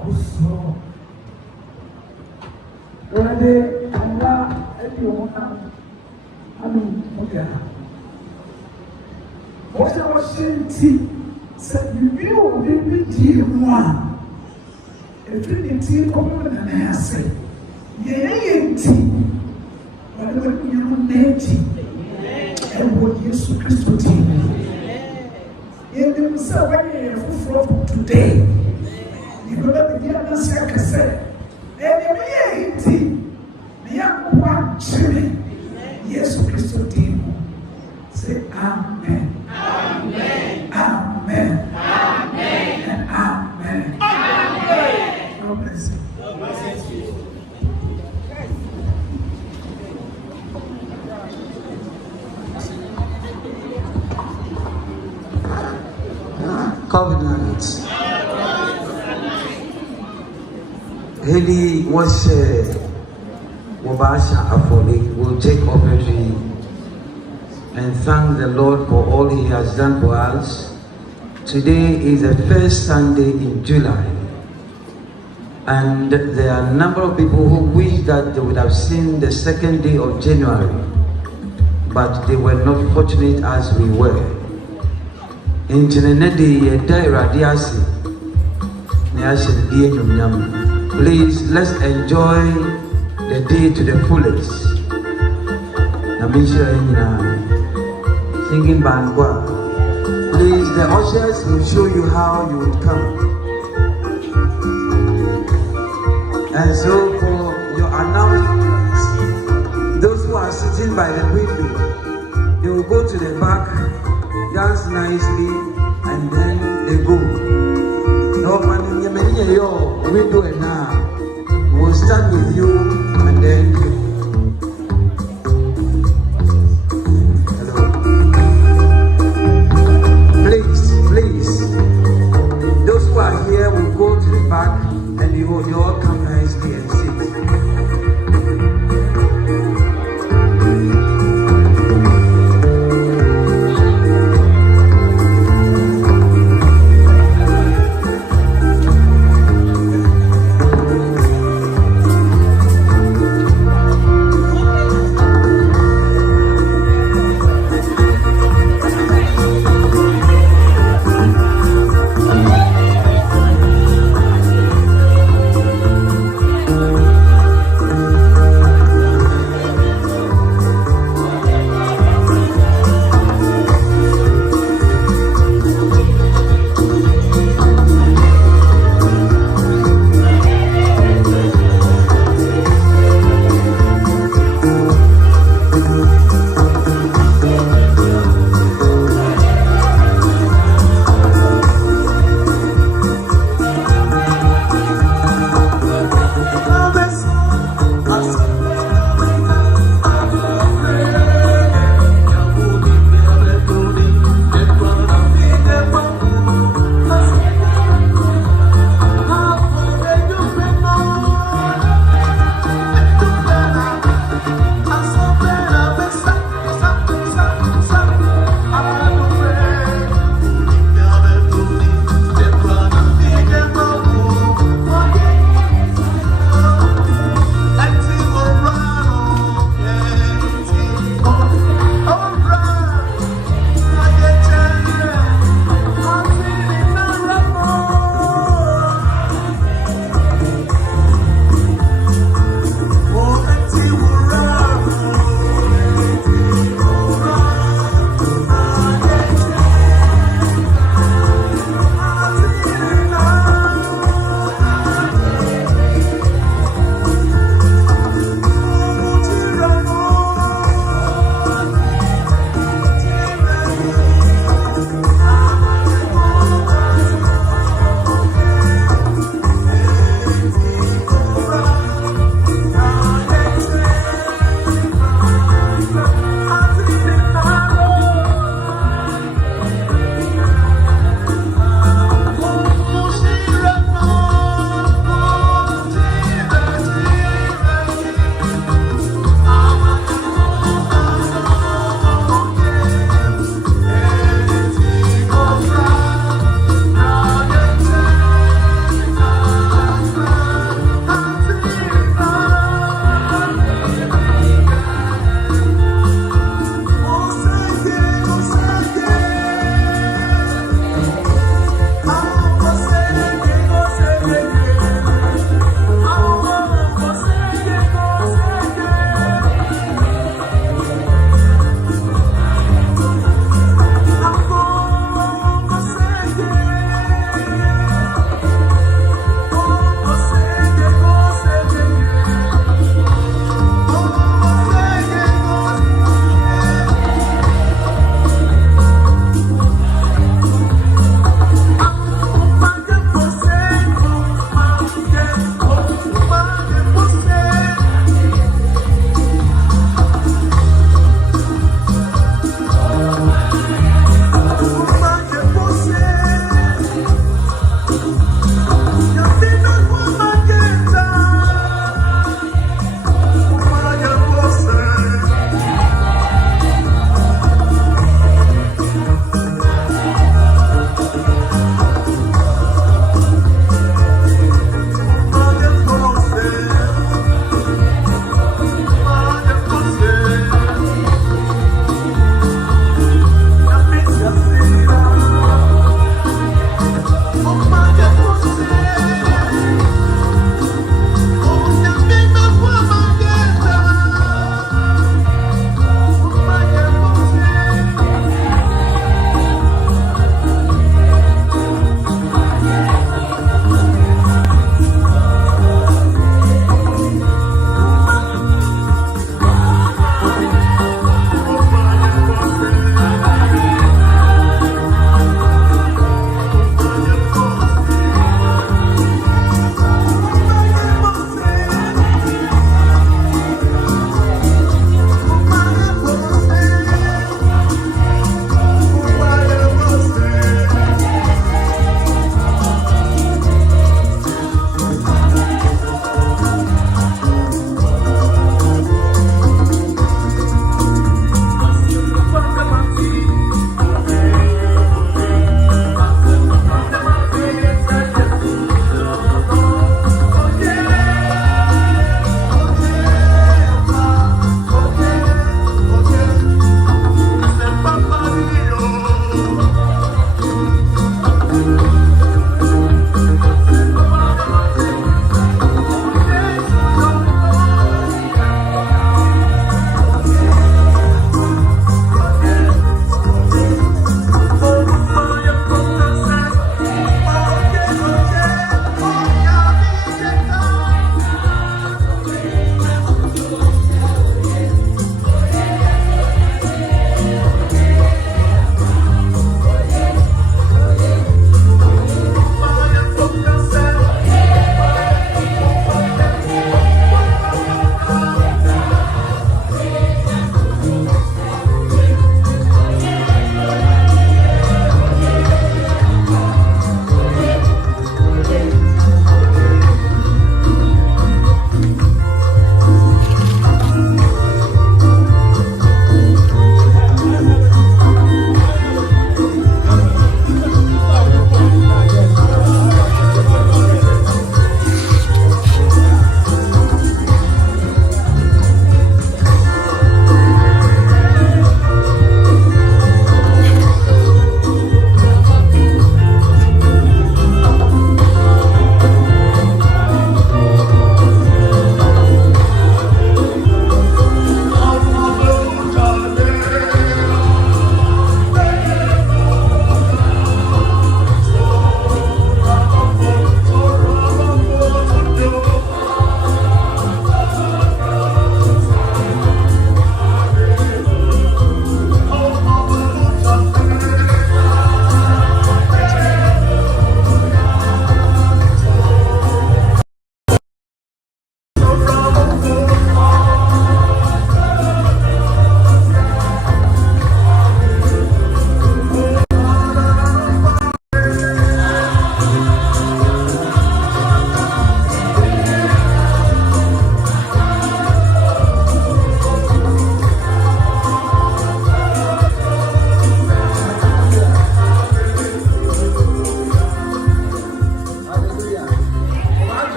kusro. Rade Allah ediona. Amen. Okay. Washington said, you will be dear one. If you need to come and answer, yea, whatever you need, and what Jesus Christ will do. In himself, when today, you will let the other second say, and the young one, Jimmy, Jesus Christ will do. Say, Amen. Amen. Amen. Amen. And Amen. Amen. God bless you. God bless you. Covenant. Haley was Wabasha Afoli will take opportunity and thank the Lord for all He has done for us. Today is the first Sunday in July, and there are a number of people who wish that they would have seen the second day of January, but they were not fortunate as we were. In please, let's enjoy the day to the fullest. Singing Bangwa. Please, the ushers will show you how you would come. And so for your announcements, those who are sitting by the window, they will go to the back, dance nicely, and then they go. No man in your window and now we'll start with you and then here will go to the back and you all come nicely and sit.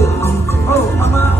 Oh, Mama.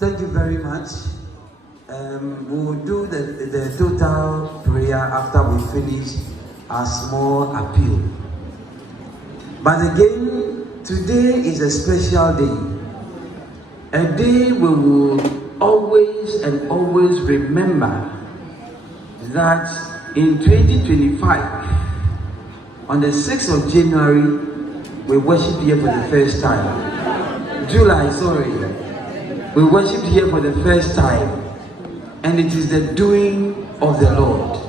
Thank you very much. We will do the total prayer after we finish our small appeal. But again, today is a special day. A day we will always and always remember that in 2025, on the 6th of January, we worshiped here for the first time. July, sorry. We worshiped here for the first time. And it is the doing of the Lord.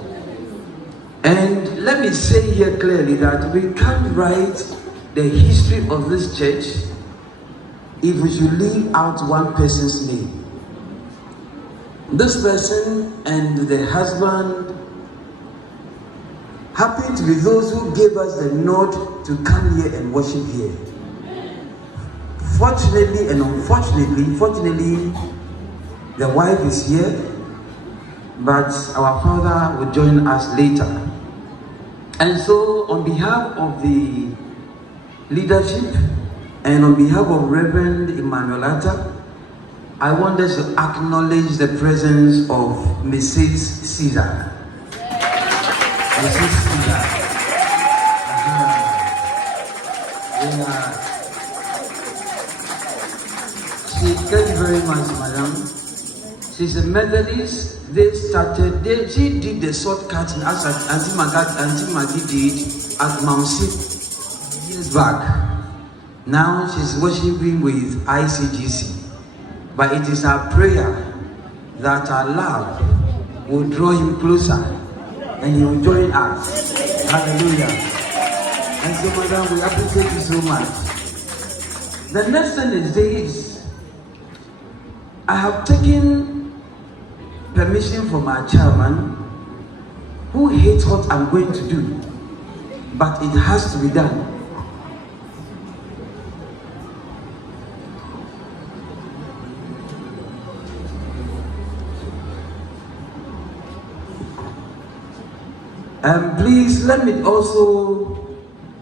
And let me say here clearly that we can't write the history of this church if we should leave out one person's name. This person and the husband happen to be those who gave us the nod to come here and worship here. fortunately and unfortunately, fortunately, the wife is here, but our father will join us later. And so, on behalf of the leadership and on behalf of Reverend Emmanuelata, I want us to acknowledge the presence of Mrs. Caesar. Mrs. Caesar. Thank you very much, madam. She's a Methodist. She did the shortcut as Auntie Maggie did at Mount years back. Now she's worshiping with ICGC. But it is our prayer that our love will draw him closer and he will join us. Hallelujah. And so, madam, we appreciate you so much. The next thing is this. I have taken permission from our chairman, who hates what I'm going to do, but it has to be done. And please let me also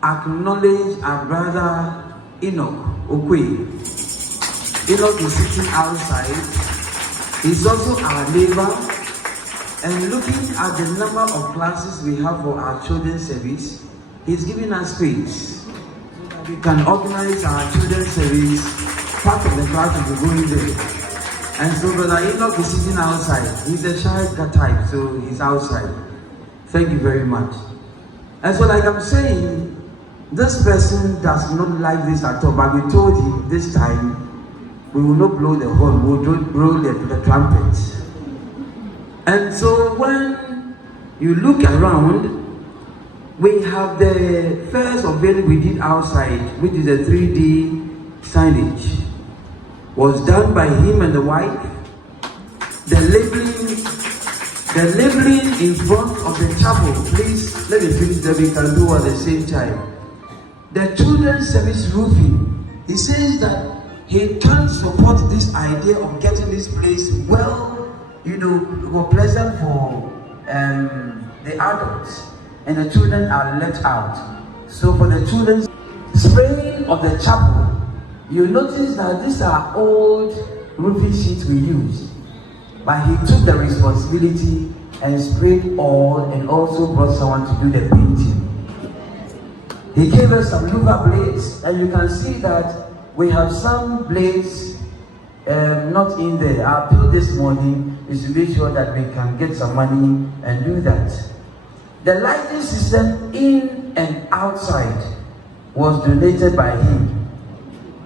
acknowledge our brother Enoch Okwe. Enoch is sitting outside. He's also our neighbor, and looking at the number of classes we have for our children's service, he's giving us space so that we can organize our children's service. Part of the class will be going there. And so Brother Enoch is sitting outside. He's a shy type, so he's outside. Thank you very much. And so, like I'm saying, this person does not like this at all, but we told him this time we will not blow the horn, we will blow the trumpet. And so when you look around, we have the first unveiling we did outside, which is a 3D signage. Was done by him and the wife. The labeling in front of the chapel, please let me finish that we can do at the same time. The children's service roofing, he says that he can't support this idea of getting this place well, more pleasant for the adults, and the children are let out. So for the children's spraying of the chapel, you notice that these are old roofing sheets we use, but he took the responsibility and sprayed all, and also brought someone to do the painting. He gave us some louver blades, and you can see that we have some blades not in there. Our appeal this morning is to make sure that we can get some money and do that. The lighting system in and outside was donated by him.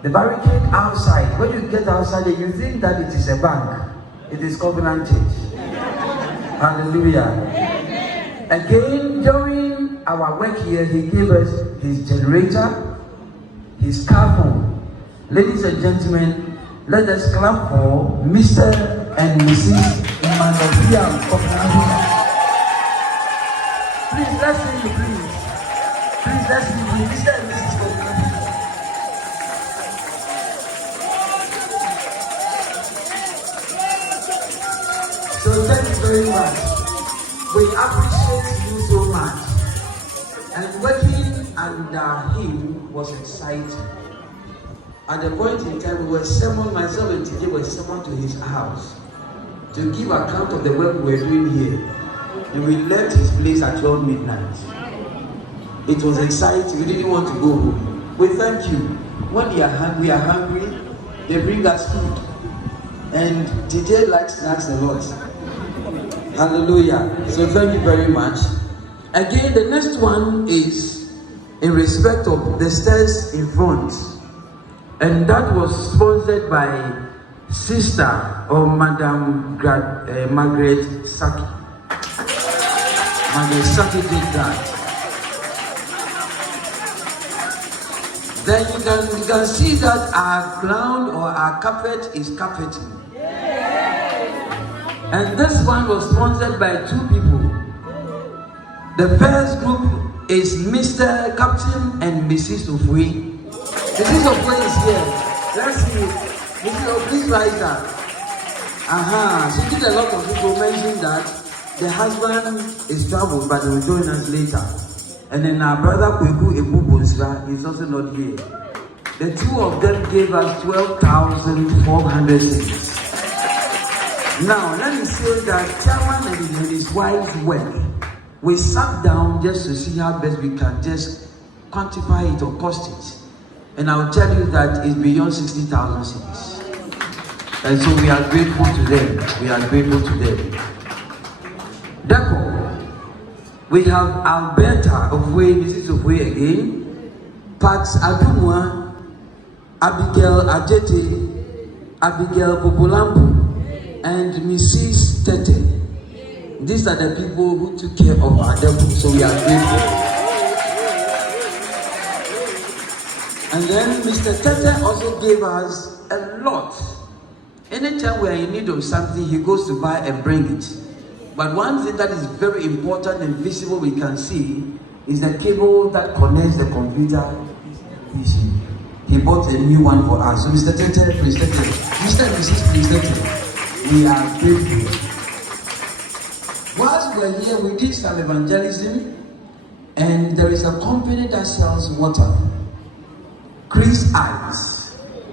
The barricade outside, when you get outside, you think that it is a bank. It is covenanted. Hallelujah. Again, during our work here, he gave us his generator, his car phone. Ladies and gentlemen, let us clap for Mr. and Mrs. Emmanuel. Please, let's sing it, please. Please, let's sing it, Mr. and Mrs. So thank you very much. We appreciate you so much. And working under him was exciting. At the point in time, we were summoned, myself and TJ were summoned to his house to give account of the work we were doing here. And we left his place at 12 midnight. It was exciting. We didn't want to go home. We thank you. When we are hungry, they bring us food. And TJ likes snacks a lot. Hallelujah. So thank you very much. Again, the next one is in respect of the stairs in front. And that was sponsored by Sister or Madam Margaret Saki. Margaret Saki did that. Then you can see that our ground or our carpet is carpeting. And this one was sponsored by two people. The first group is Mr. Captain and Mrs. Ofwe. Mrs. Ofwe is here. Let's see. Please write that. She did a lot of people mention that the husband is troubled, but he will join us later. And then our brother Kweku Ebubonsra is also not here. The two of them gave us 12,400 cedis. Now, let me say that Chairman and his wife's work, we sat down just to see how best we can just quantify it or cost it. And I'll tell you that it's beyond 60,000 cedis. And so we are grateful to them. We are grateful to them. Therefore, we have Alberta Mrs. Ofwe again, Pat Adumwa, Abigail Ajete, Abigail Popolampu, and Mrs. Tete. These are the people who took care of our devil, so we are grateful. And then Mr. Tete also gave us a lot. Anytime we are in need of something, he goes to buy and bring it. But one thing that is very important and visible we can see is the cable that connects the computer PC. He bought a new one for us. So Mr. Tete, please Tete. Mr. and Mrs. Please Tete. We are grateful. Whilst we are here, we did some evangelism, and there is a company that sells water. Chris Ice.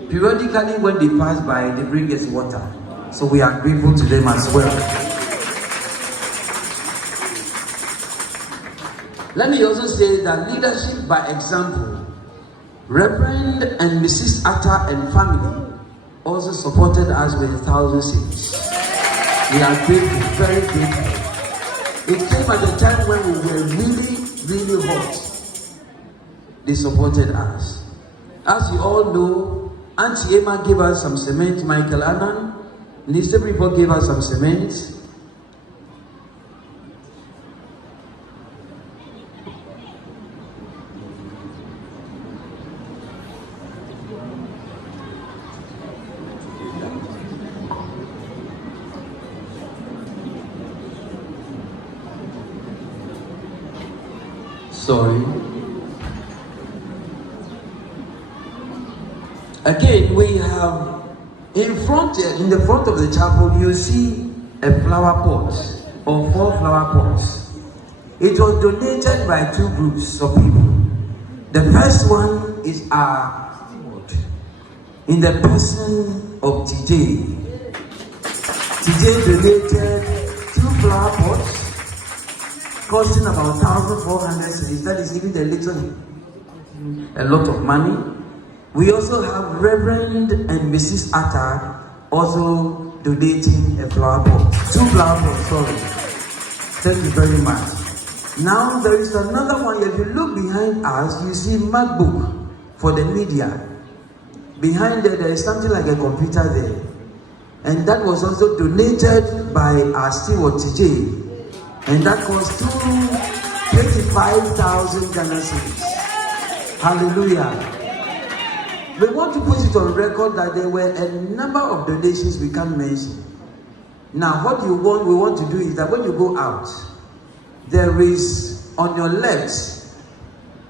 Periodically, when they pass by, they bring us water. So we are grateful to them as well. Let me also say that leadership by example, Reverend and Mrs. Atta and family also supported us with 1,000 cedis. We are grateful, very grateful. It came at a time when we were really, really hot. They supported us. As you all know, Auntie Emma gave us some cement, Michael Annan, Mr. People gave us some cement. Sorry. Again, we have in the front of the chapel, you see a flower pot or 4 flower pots. It was donated by 2 groups of people. The first one is our steward in the person of TJ. TJ donated 2 flower pots costing about 1,400 cedis. That is giving a lot of money. We also have Reverend and Mrs. Atta also donating a flower pot. 2 flower pots, sorry. Thank you very much. Now there is another one. If you look behind us, you see MacBook for the media. Behind there is something like a computer there. And that was also donated by our steward TJ. And that cost 25,000 Ghana cedis. Hallelujah. We want to put it on record that there were a number of donations we can't mention. Now, what we want to do is that when you go out, there is on your left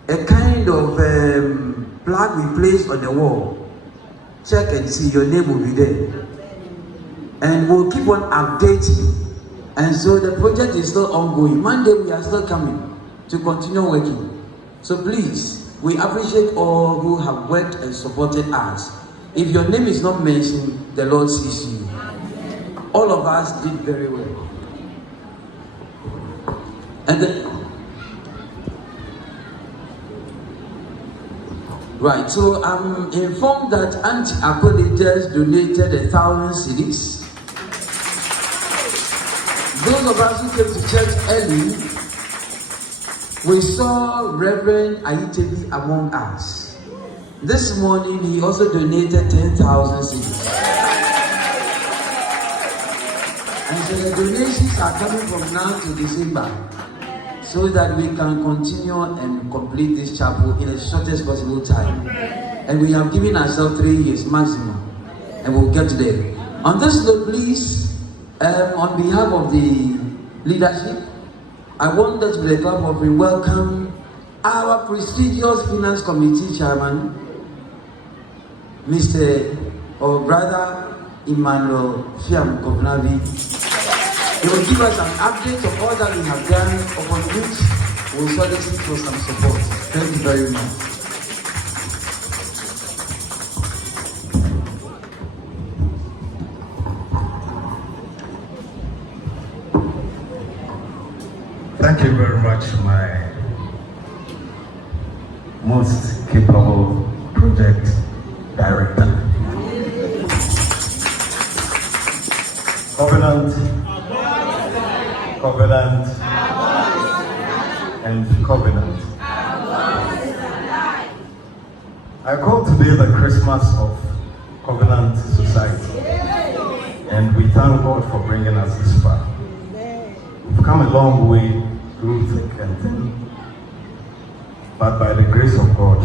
a kind of plug we place on the wall. Check and see, your name will be there. And we'll keep on updating. And so the project is still ongoing. Monday we are still coming to continue working. So please, we appreciate all who have worked and supported us. If your name is not mentioned, the Lord sees you. All of us did very well. And then, right, so I'm informed that Auntie Akode just donated 1,000 cedis. Those of us who came to church early, we saw Reverend Ayitebi among us. This morning, he also donated 10,000 cedis. And so the donations are coming from now to December, so that we can continue and complete this chapel in the shortest possible time. And we have given ourselves 3 years maximum, and we'll get there. On this note, please, on behalf of the leadership, I want us with a clap of welcome our prestigious Finance Committee Chairman, Mr. or Brother Emmanuel Fiam Kovnavi. He will give us an update of all that we have done, upon which we will solicit for some support. Thank you very much. Thank you very much, my most capable project director. Covenant, covenant, and covenant. I call today the Christmas of Covenant Society, and we thank God for bringing us this far. We've come a long way through thick and thin, but by the grace of God,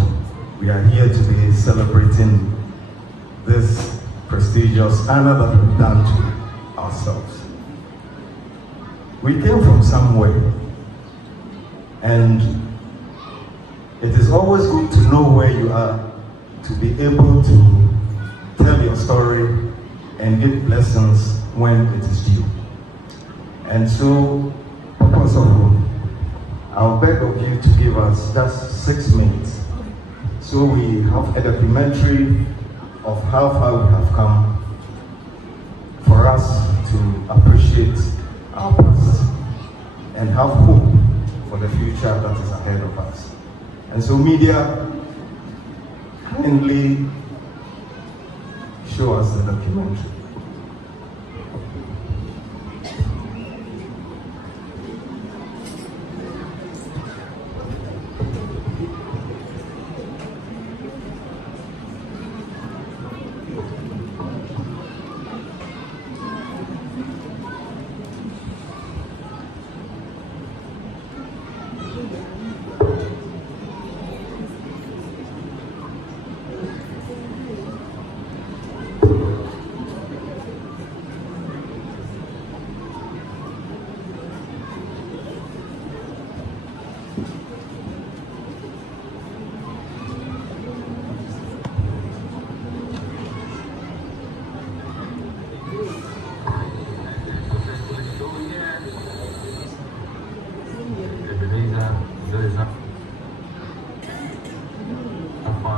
we are here today celebrating this prestigious honor that we've done to ourselves. We came from somewhere, and it is always good to know where you are, to be able to tell your story and give blessings when it is due. And so, Purpose of Room, I'll beg of you to give us just 6 minutes so we have a documentary of how far we have come, for us to appreciate our past and have hope for the future that is ahead of us. And so media, kindly show us the documentary.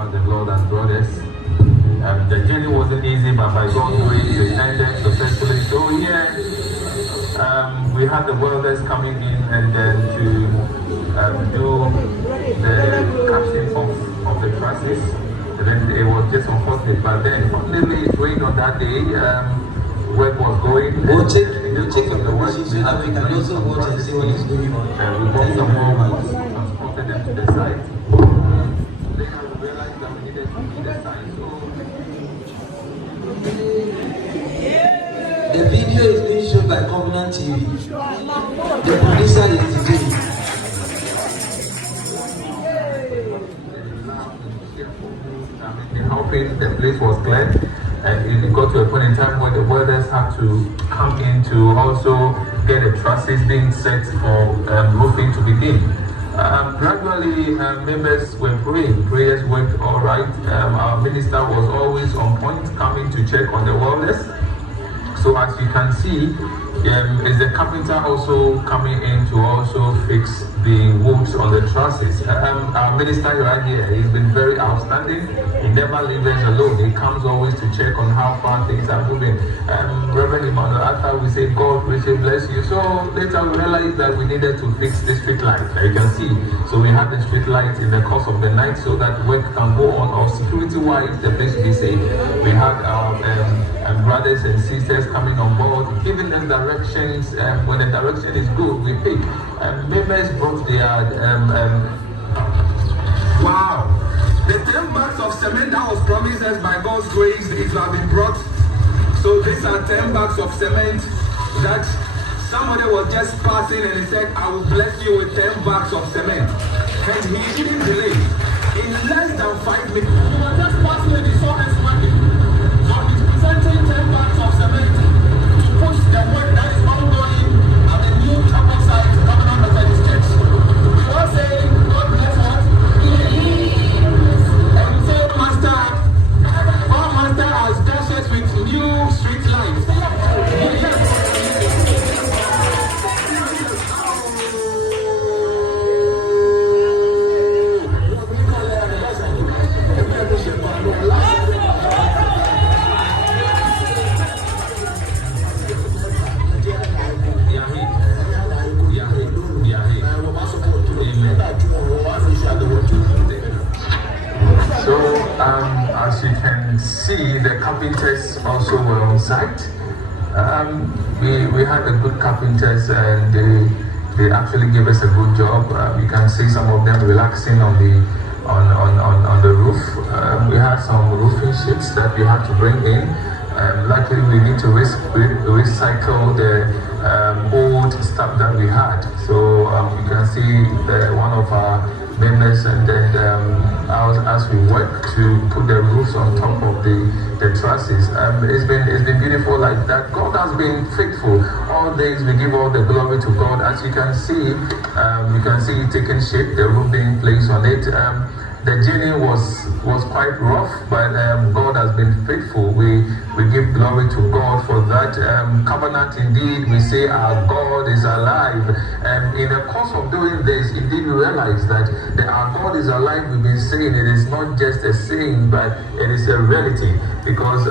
The Lord has brought us. The journey wasn't easy, but by God's grace, it ended successfully. So we had the welders coming in and then to do the casting of the trusses. And then it was just unfortunate, but then fortunately it rained on that day. Work was going. We'll check on the work we have. We can also watch and see what is going on. We brought some more, transported them to the site. The video is being shown by Covenant TV. The producer is today. Helping, the place was cleared, and it got to a point in time where the welders had to come in to also get the trusses being set for roofing to begin. Gradually, members were praying. Prayers worked all right. Our minister was always on point, coming to check on the welders. So as you can see, is the carpenter also coming in to also fix the woods on the trusses. Our minister right here, he's been very outstanding. He never leaves us alone. He comes always to check on how far things are moving. Reverend Emmanuel, after we say God richly bless you, so later we realized that we needed to fix the street light. You can see. So we had the street light in the course of the night so that work can go on, or security-wise, the place be safe. We had our brothers and sisters coming on board, giving them directions. When the direction is good, we pick. Members brought their wow, the 10 bags of cement that was promised us by God's grace is have been brought. So these are 10 bags of cement that somebody was just passing and he said, I will bless you with 10 bags of cement. And he didn't delay. In less than 5 minutes, he was just passing and he saw us working. So he's presenting 10 bags of cement to push the work that is ongoing at the new chapel site, Covenant Methodist Church. We all say, God bless what? And we say, Master, also were on site. We had a good carpenters, and they actually gave us a good job. You can see some of them relaxing on the roof. We had some roofing sheets that we had to bring in. Luckily, we need to recycle the old stuff that we had. So you can see one of our members, and then as we work to put the roofs on top of the trusses. It's been beautiful like that. God has been faithful. All days we give all the glory to God. As you can see it taking shape, the roof being placed on it. The journey was quite rough, but God has been faithful. We give glory to God for that covenant. Indeed, we say our God is alive. And in the course of doing this, indeed we realize that our God is alive. We've been saying it is not just a saying, but it is a reality, because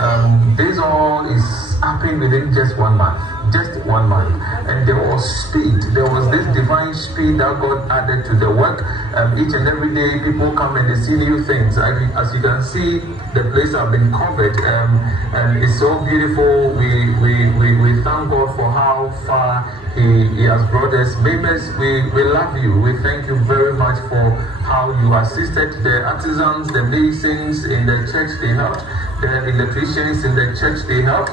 this all is happening within just 1 month. Just 1 month, and there was speed. There was this divine speed that God added to the work. Each and every day, people come and they see new things. As you can see, the place has been covered, and it's so beautiful. We thank God for how far He has brought us. Members, we love you. We thank you very much for how you assisted the artisans, the masons in the church. They helped. The electricians in the church, they helped.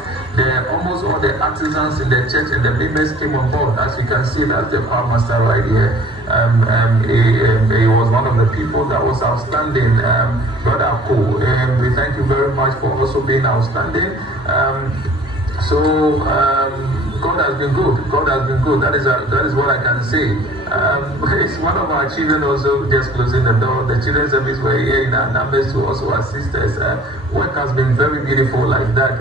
Almost all the artisans in the church and the members came on board. As you can see, that's the power master right here. He was one of the people that was outstanding, Brother Kpone. We thank you very much for also being outstanding. God has been good. God has been good. That is what I can say. It's one of our children also just closing the door. The children's service were here in our numbers to also assist us. Work has been very beautiful like that.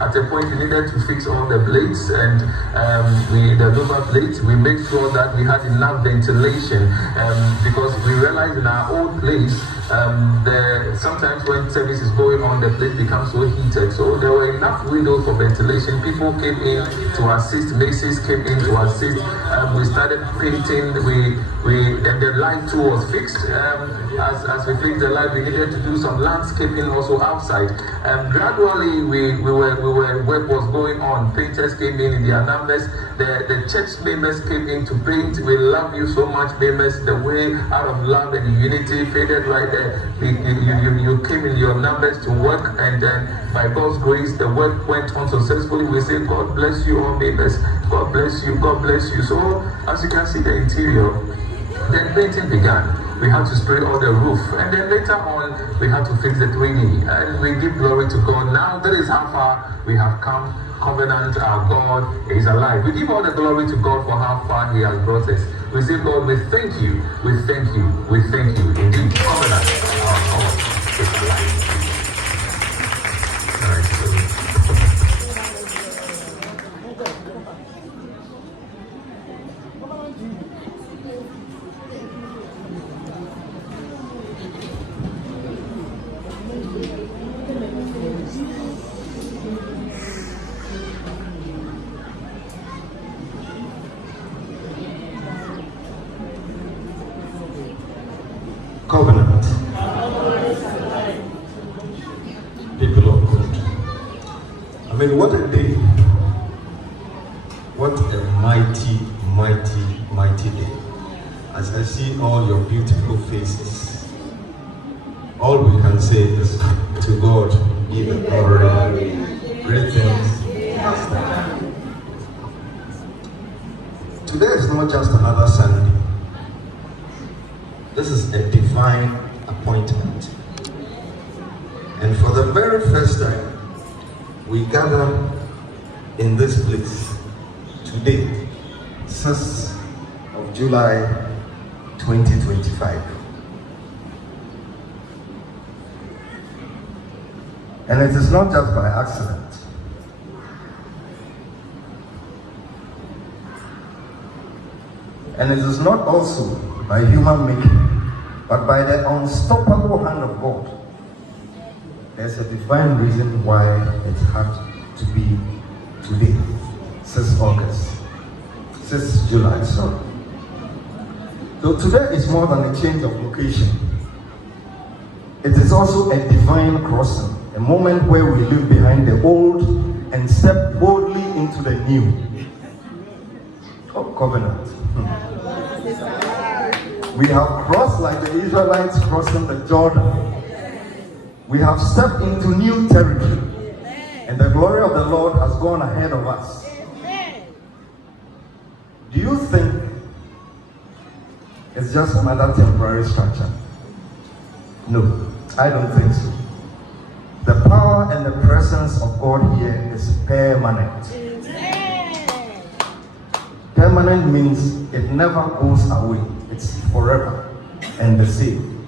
At a point, we needed to fix all the blades, and the lower blades, we made sure that we had enough ventilation, because we realized in our old place, sometimes when service is going on, the place becomes so heated. So there were enough windows for ventilation. People came in to assist. Masons came in to assist. We started painting. And the light too was fixed. As we fixed the light, we needed to do some landscaping also outside. Gradually, work was going on. Painters came in their numbers. The church members came in to paint. We love you so much, members. The way out of love and unity faded right there. You came in your numbers to work, and then by God's grace, the work went on successfully. We say, God bless you all, members. God bless you. God bless you. So, as you can see, the interior, then painting began. We had to spray all the roof, and then later on, we had to fix the 3D, and we give glory to God. Now, that is how far we have come. Covenant, our God is alive. We give all the glory to God for how far He has brought us. We say, Lord, we thank you. We thank you. We thank you. Indeed, covenant, our God is alive. All right, Covenant. People of God. I mean, what a day. What a mighty, mighty, mighty day. As I see all your beautiful faces, all we can say is to God be the glory. Great things. Today is not just another Sunday. This is a divine appointment. And for the very first time, we gather in this place today, 6th of July 2025. And it is not just by accident. And it is not also by human making, but by the unstoppable hand of God. There's a divine reason why it had to be today, 6th August, 6th July, sorry. So today is more than a change of location. It is also a divine crossing. A moment where we leave behind the old and step boldly into the new. Oh, covenant. We have crossed like the Israelites crossing the Jordan. We have stepped into new territory. And the glory of the Lord has gone ahead of us. Do you think it's just another temporary structure? No, I don't think so. The power and the presence of God here is permanent. Permanent means it never goes away. It's forever and the same.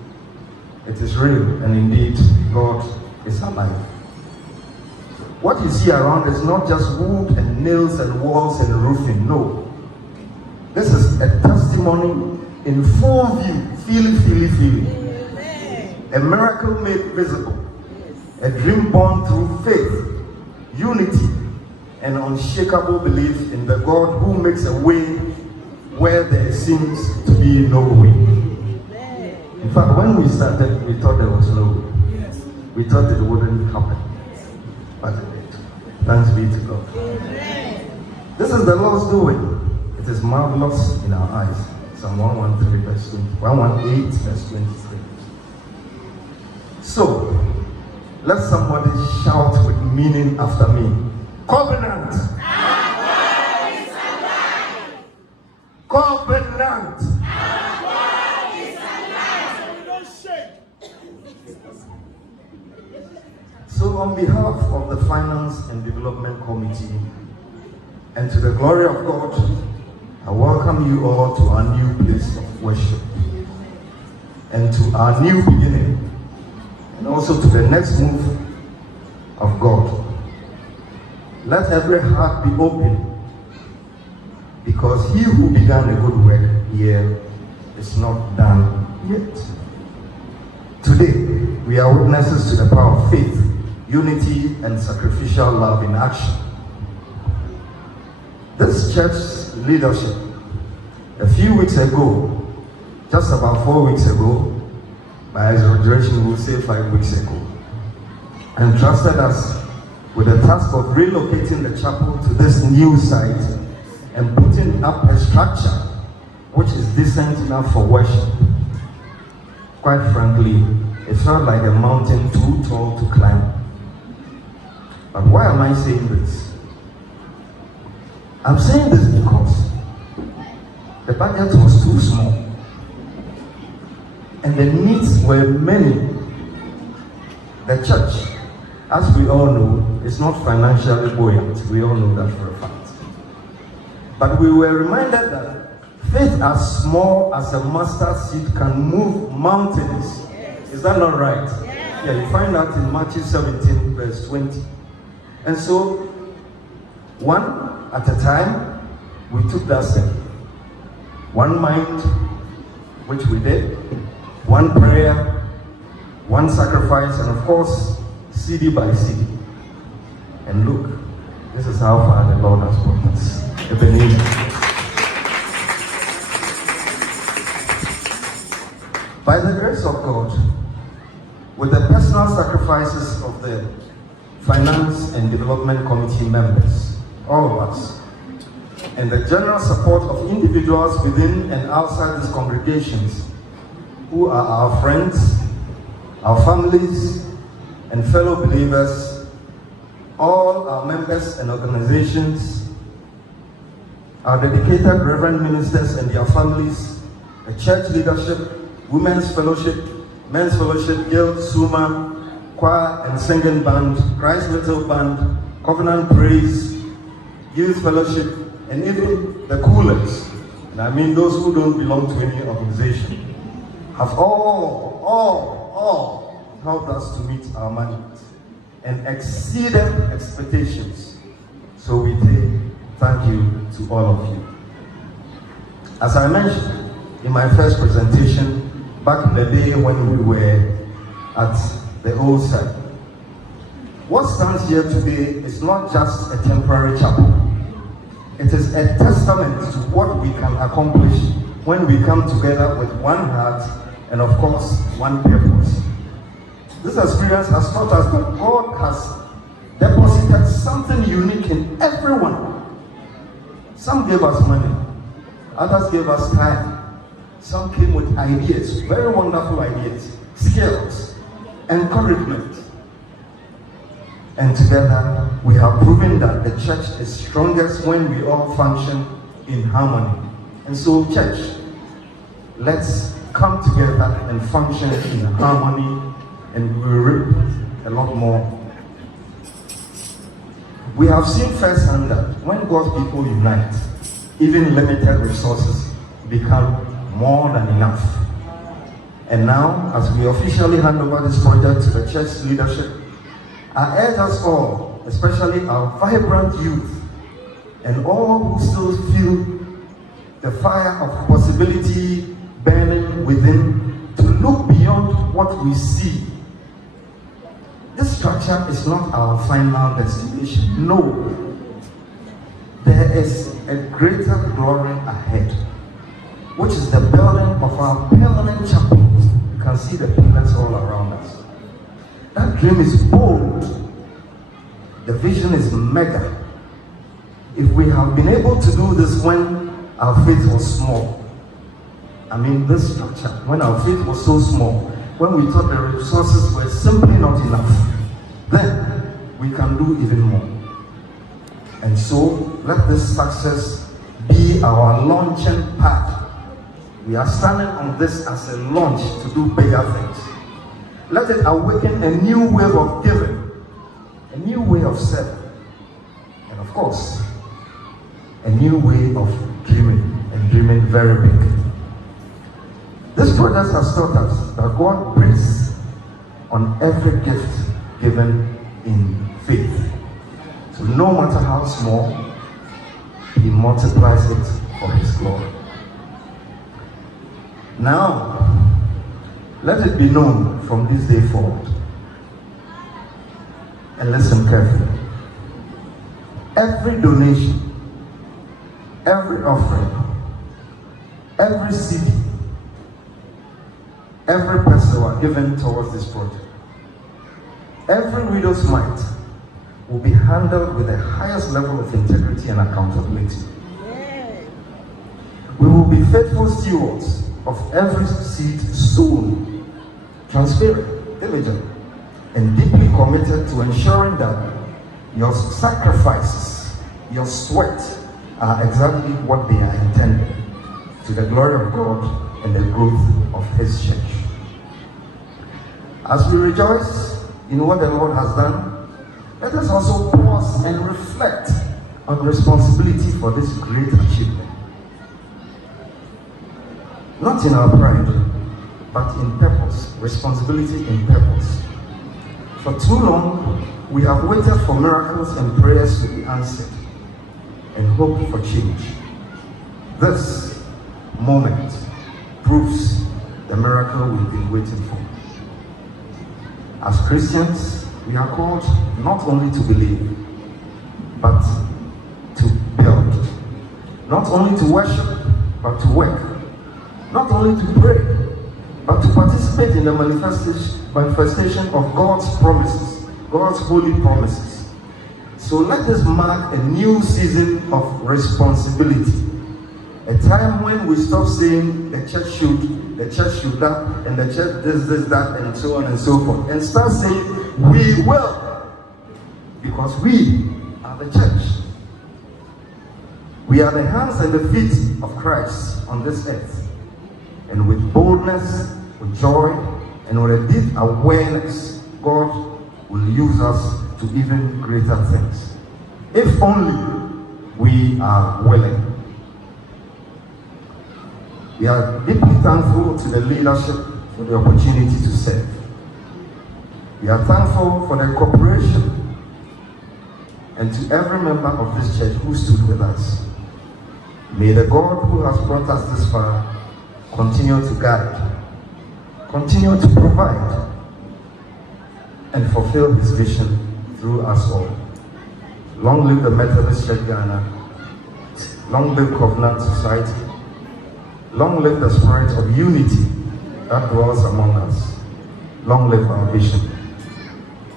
It is real, and indeed God is alive. What you see around is not just wood and nails and walls and roofing. No. This is a testimony in full view, feeling. A miracle made visible. A dream born through faith, unity, and unshakable belief in the God who makes a way where there seems to be no way. In fact, when we started, we thought there was no way. We thought it wouldn't happen. But it did. Thanks be to God. This is the Lord's doing. It is marvelous in our eyes. Psalm 113 verse 20. 118 verse 23. So, let somebody shout with meaning after me. Covenant. Covenant. So on behalf of the Finance and Development Committee and to the glory of God, I welcome you all to our new place of worship and to our new beginning, and also to the next move of God. Let every heart be open, because he who began a good work here is not done yet. Today, we are witnesses to the power of faith, unity, and sacrificial love in action. This church's leadership, a few weeks ago, just about 4 weeks ago, by exaggeration we'll say 5 weeks ago, entrusted us with the task of relocating the chapel to this new site and putting up a structure which is decent enough for worship. Quite frankly, it felt like a mountain too tall to climb. But why am I saying this? I'm saying this because the budget was too small and the needs were many. The church, as we all know, is not financially buoyant. We all know that for a fact. But we were reminded that faith as small as a mustard seed can move mountains. Is that not right? Yeah, you find that in Matthew 17 verse 20. And so, one at a time, we took that step. One mind, which we did, one prayer, one sacrifice, and of course, CD by CD. And look, this is how far the Lord has brought us. Ebenezer. By the grace of God, with the personal sacrifices of the Finance and Development Committee members, all of us, and the general support of individuals within and outside these congregations who are our friends, our families, and fellow believers, all our members and organizations, our dedicated Reverend ministers and their families, the church leadership, women's fellowship, men's fellowship, guild, Suma, choir and singing band, Christ Little Band, Covenant Praise, youth fellowship, and even the coolers, and I mean those who don't belong to any organization, have all helped us to meet our mandate and exceeded expectations. So we say thank you to all of you. As I mentioned in my first presentation, back in the day when we were at the old site, what stands here today is not just a temporary chapel. It is a testament to what we can accomplish when we come together with one heart and of course one purpose. This experience has taught us that God has deposited something unique in everyone. Some gave us money, others gave us time, some came with ideas, very wonderful ideas, skills, encouragement. And together we have proven that the church is strongest when we all function in harmony. And so, church, let's come together and function in harmony, and we will reap a lot more. We have seen firsthand that when God's people unite, even limited resources become more than enough. And now, as we officially hand over this project to the church leadership, I urge us all, especially our vibrant youth, and all who still feel the fire of possibility burning within, to look beyond what we see. This structure is not our final destination. No. There is a greater glory ahead, which is the building of our permanent chapel. You can see the pillars all around us. That dream is bold. The vision is mega. If we have been able to do this when our faith was small, I mean this structure, when our faith was so small, when we thought the resources were simply not enough, then we can do even more. And so let this success be our launching pad. We are standing on this as a launch to do bigger things. Let it awaken a new way of giving, a new way of serving, and of course, a new way of dreaming, and dreaming very big. This project has taught us that God breathes on every gift given in faith. So no matter how small, He multiplies it for His glory. Now, let it be known from this day forward, and listen carefully. Every donation, every offering, every seed, every peso given towards this project, every widow's mite will be handled with the highest level of integrity and accountability. We will be faithful stewards of every seed sown, transparent, diligent, and deeply committed to ensuring that your sacrifices, your sweat, are exactly what they are intended, to the glory of God and the growth of His church. As we rejoice in what the Lord has done, let us also pause and reflect on responsibility for this great achievement. Not in our pride, but in purpose, responsibility in purpose. For too long, we have waited for miracles and prayers to be answered, and hoped for change. This moment proves the miracle we've been waiting for. As Christians, we are called not only to believe, but to build. Not only to worship, but to work. Not only to pray, but to participate in the manifestation of God's promises, God's holy promises. So let this mark a new season of responsibility. A time when we stop saying the church should that, and the church this, that, and so on and so forth, and start saying we will, because we are the church. We are the hands and the feet of Christ on this earth. And with boldness, with joy, and with a deep awareness, God will use us to even greater things. If only we are willing. We are deeply thankful to the leadership for the opportunity to serve. We are thankful for the cooperation, and to every member of this church who stood with us. May the God who has brought us this far continue to guide, continue to provide, and fulfill His vision through us all. Long live the Methodist Church Ghana. Long live Covenant Society. Long live the spirit of unity that dwells among us. Long live our vision.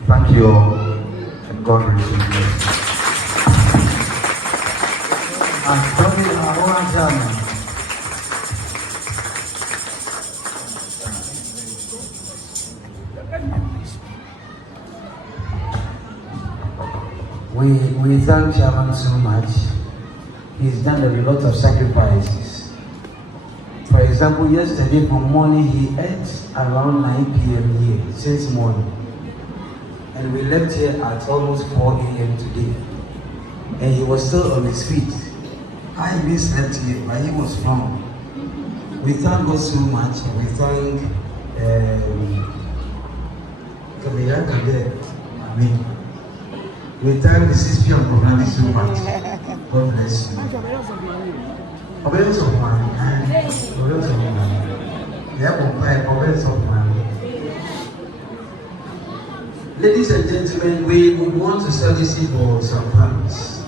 Thank you all, and God richly bless you. We thank Chairman so much. He's done a lot of sacrifices. For example, yesterday from morning he ate around 9 p.m. here, since morning. And we left here at almost 4 a.m. today. And he was still on his feet. I even slept here, but he was strong. We thank God so much. We thank we thank the CSP and Community so much. God bless you. Ladies and gentlemen, we want to solicit for some funds.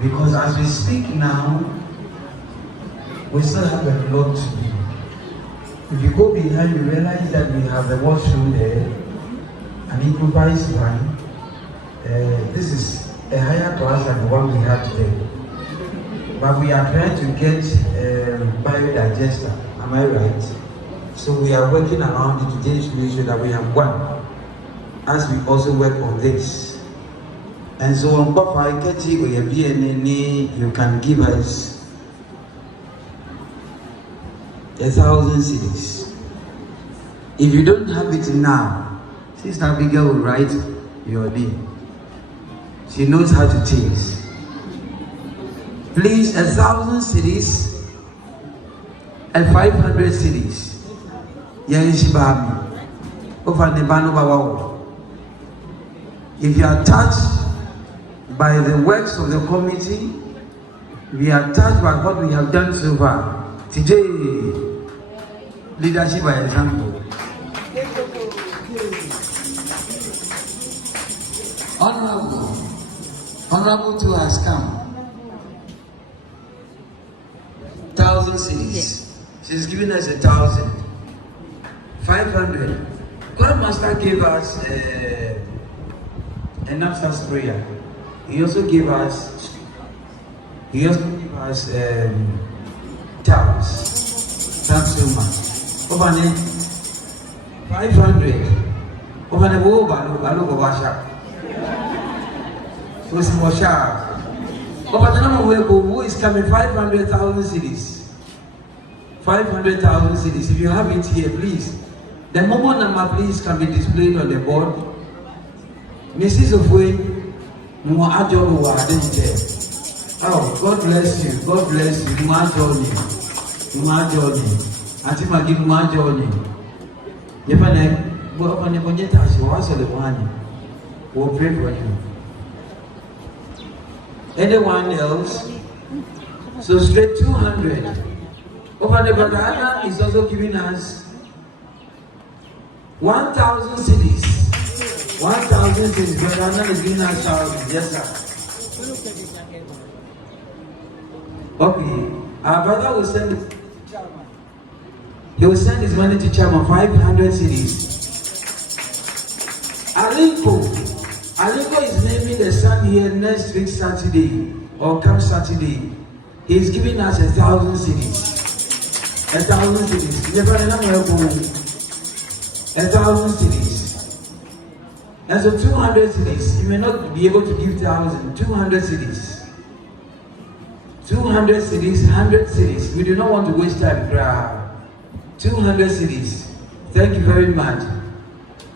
Because as we speak now, we still have a lot to do. If you go behind, you realize that we have the washroom there, an improvised one. This is a higher class than the one we had today. But we are trying to get biodigester, am I right? So we are working around it today to make sure that we have one, as we also work on this. And so on Papa Keti or BNN, you can give us 1,000 cedis. If you don't have it now, Sister Abigail will write your name. She knows how to teach. Please, 1,000 cedis and 500 cedis. If you are touched by the works of the committee, we are touched by what we have done so far. Today, leadership by example. Honorable to has come. 1,000 cedis. Yes. She's giving us 1,000. 500. Grandmaster gave us an abstract prayer. He also gave us towels. Thanks so much. Over 500. Over the wall, who is coming? 500,000 cedis. 500,000 cedis. If you have it here, please. The mobile number, please, can be displayed on the board. Mrs. Ofwe, oh, God bless you. God bless you. Auntie Maggie, we'll pray for you. Anyone else? So straight 200. Over the banana is also giving us 1,000 cedis. 1,000 cedis. Banana is giving us 1,000. Yes, sir. Okay. Our brother will send it. He will send his money to Chairman, 500 cedis. Aliko is naming the son here next week Saturday, or come Saturday. He is giving us 1,000 cedis. 1,000 cedis. 1,000 cedis. And so 200 cedis. You may not be able to give 1,000. 200 cedis. 200 cedis, 100 cedis. We do not want to waste time. 200 cedis. Thank you very much.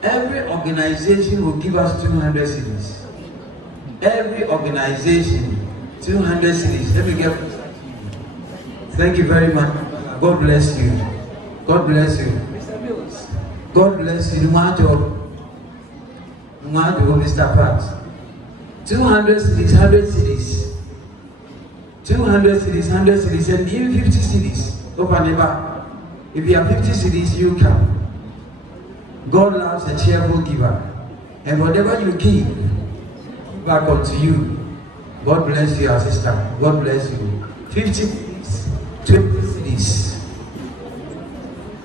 Every organization will give us 200 cedis. Every organization, 200 cedis. Let me get. Thank you very much. God bless you. God bless you. God bless you. Mr. Pratt. 200 cedis, 100 cedis. 200 cedis, 100 cedis, and even 50 cedis. Open never. If you have 50 cedis, you come. God loves a cheerful giver. And whatever you give, back unto you. God bless you, our sister. God bless you. 50 cedis, 20 cedis.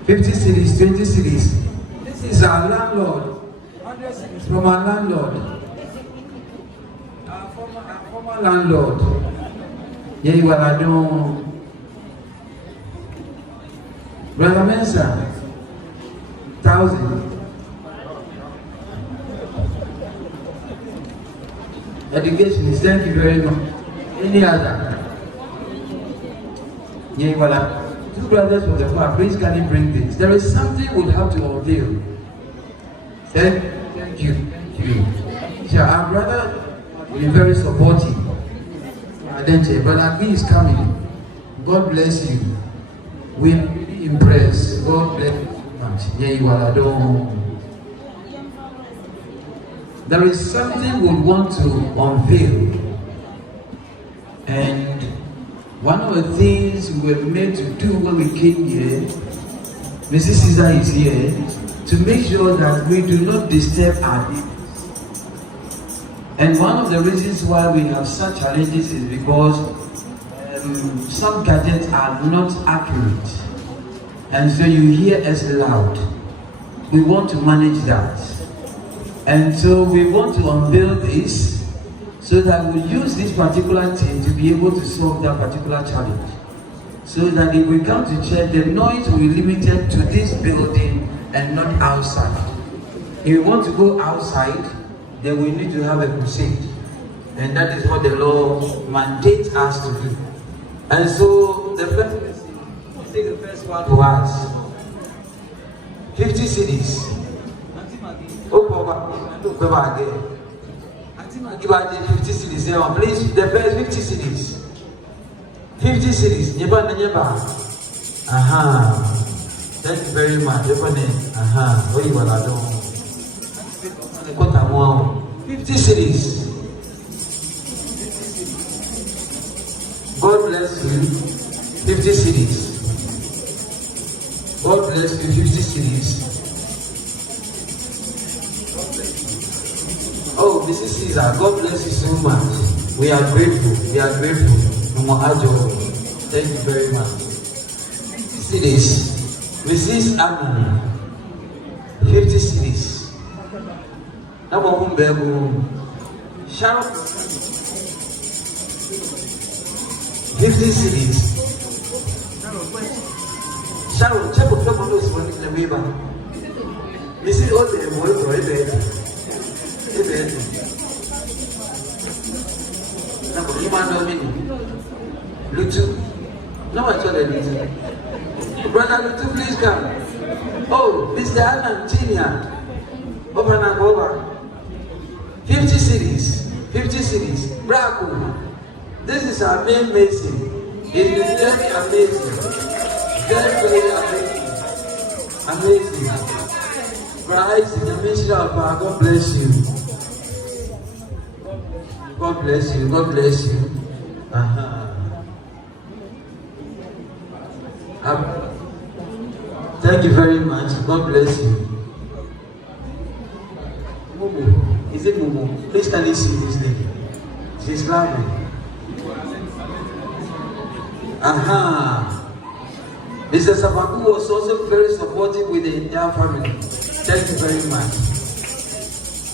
50 cedis, 20 cedis. This is our landlord. It's from our landlord. Our former landlord. Yeah, you are doing. Brother Mensa, 1,000. Education is, thank you very much. Any other? Yeah, well, two brothers from the choir, please can you bring this? There is something we'll have to unveil. Thank you. Yeah, our brother will be very supportive. Brother B is coming. God bless you. We're really impressed. God bless you much. Yeah, you are adorable. There is something we want to unveil. And one of the things we were made to do when we came here, Mrs. Caesar is here, to make sure that we do not disturb our neighbors. And one of the reasons why we have such challenges is because some gadgets are not accurate. And so you hear us loud. We want to manage that. And so we want to unveil this so that we use this particular thing to be able to solve that particular challenge. So that if we come to church, the noise will be limited to this building and not outside. If we want to go outside, then we need to have a crusade. And that is what the law mandates us to do. And so the first person, take the first one to us. 50 cities. Look over again. Give out 50 cities. Please, the first 50 cities. 50 cities. Aha. Thank you very much. Aha. What you want to do? 50 cities. God bless you. 50 cities. God bless you. 50 cities. Oh, Mrs. Caesar, God bless you so much. We are grateful. We are grateful. Thank you very much. 50 cities. Mrs. Aman. 50 cities. Sharon. 50 cities. Sharon, check what those one in the river. This is all the boy for a bed. Lutu. No, I told you Lutu. Brother Lutu, please come. Oh, Mr. Alan Jr. Over. 50 cities. 50 cities. Bravo. This is our main mason. It is very amazing. Very, very amazing. Christ in the mission of our God bless you. God bless you. God bless you. Thank you very much. God bless you. Momo. Is it Momo? Please can you see this lady? She's lovely. Mr. Sabaku was also very supportive with the entire family. Thank you very much.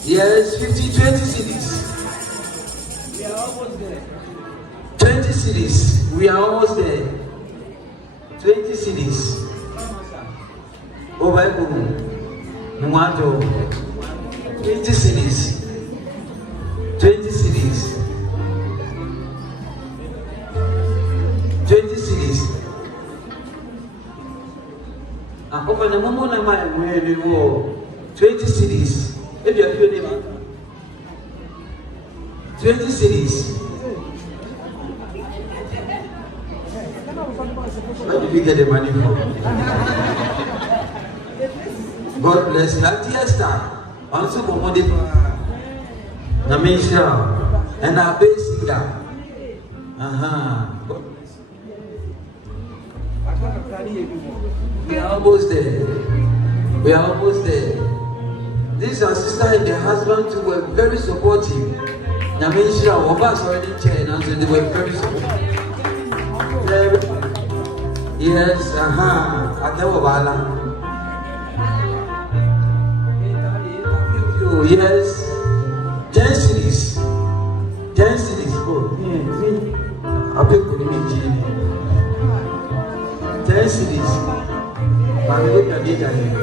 Yes, 20 cities. We are almost there. 20 cities. We are almost there. 20 cities. Over 20 cities. 20 cities. 20 cities. Over the moment, 20 cities. If you are 20 cities. Where did you get the money from? God bless you. Atiesta. Also, Momodi. Namisha. And our basic. We are almost there. We are almost there. This our sister and their husband too were very supportive. Namisha, Obas already changed, and so they were very supportive. Yes, Oh yes, 10 cities. 10 cities. Oh, yeah. I'll pay for the 10 cities. I'm looking at data here.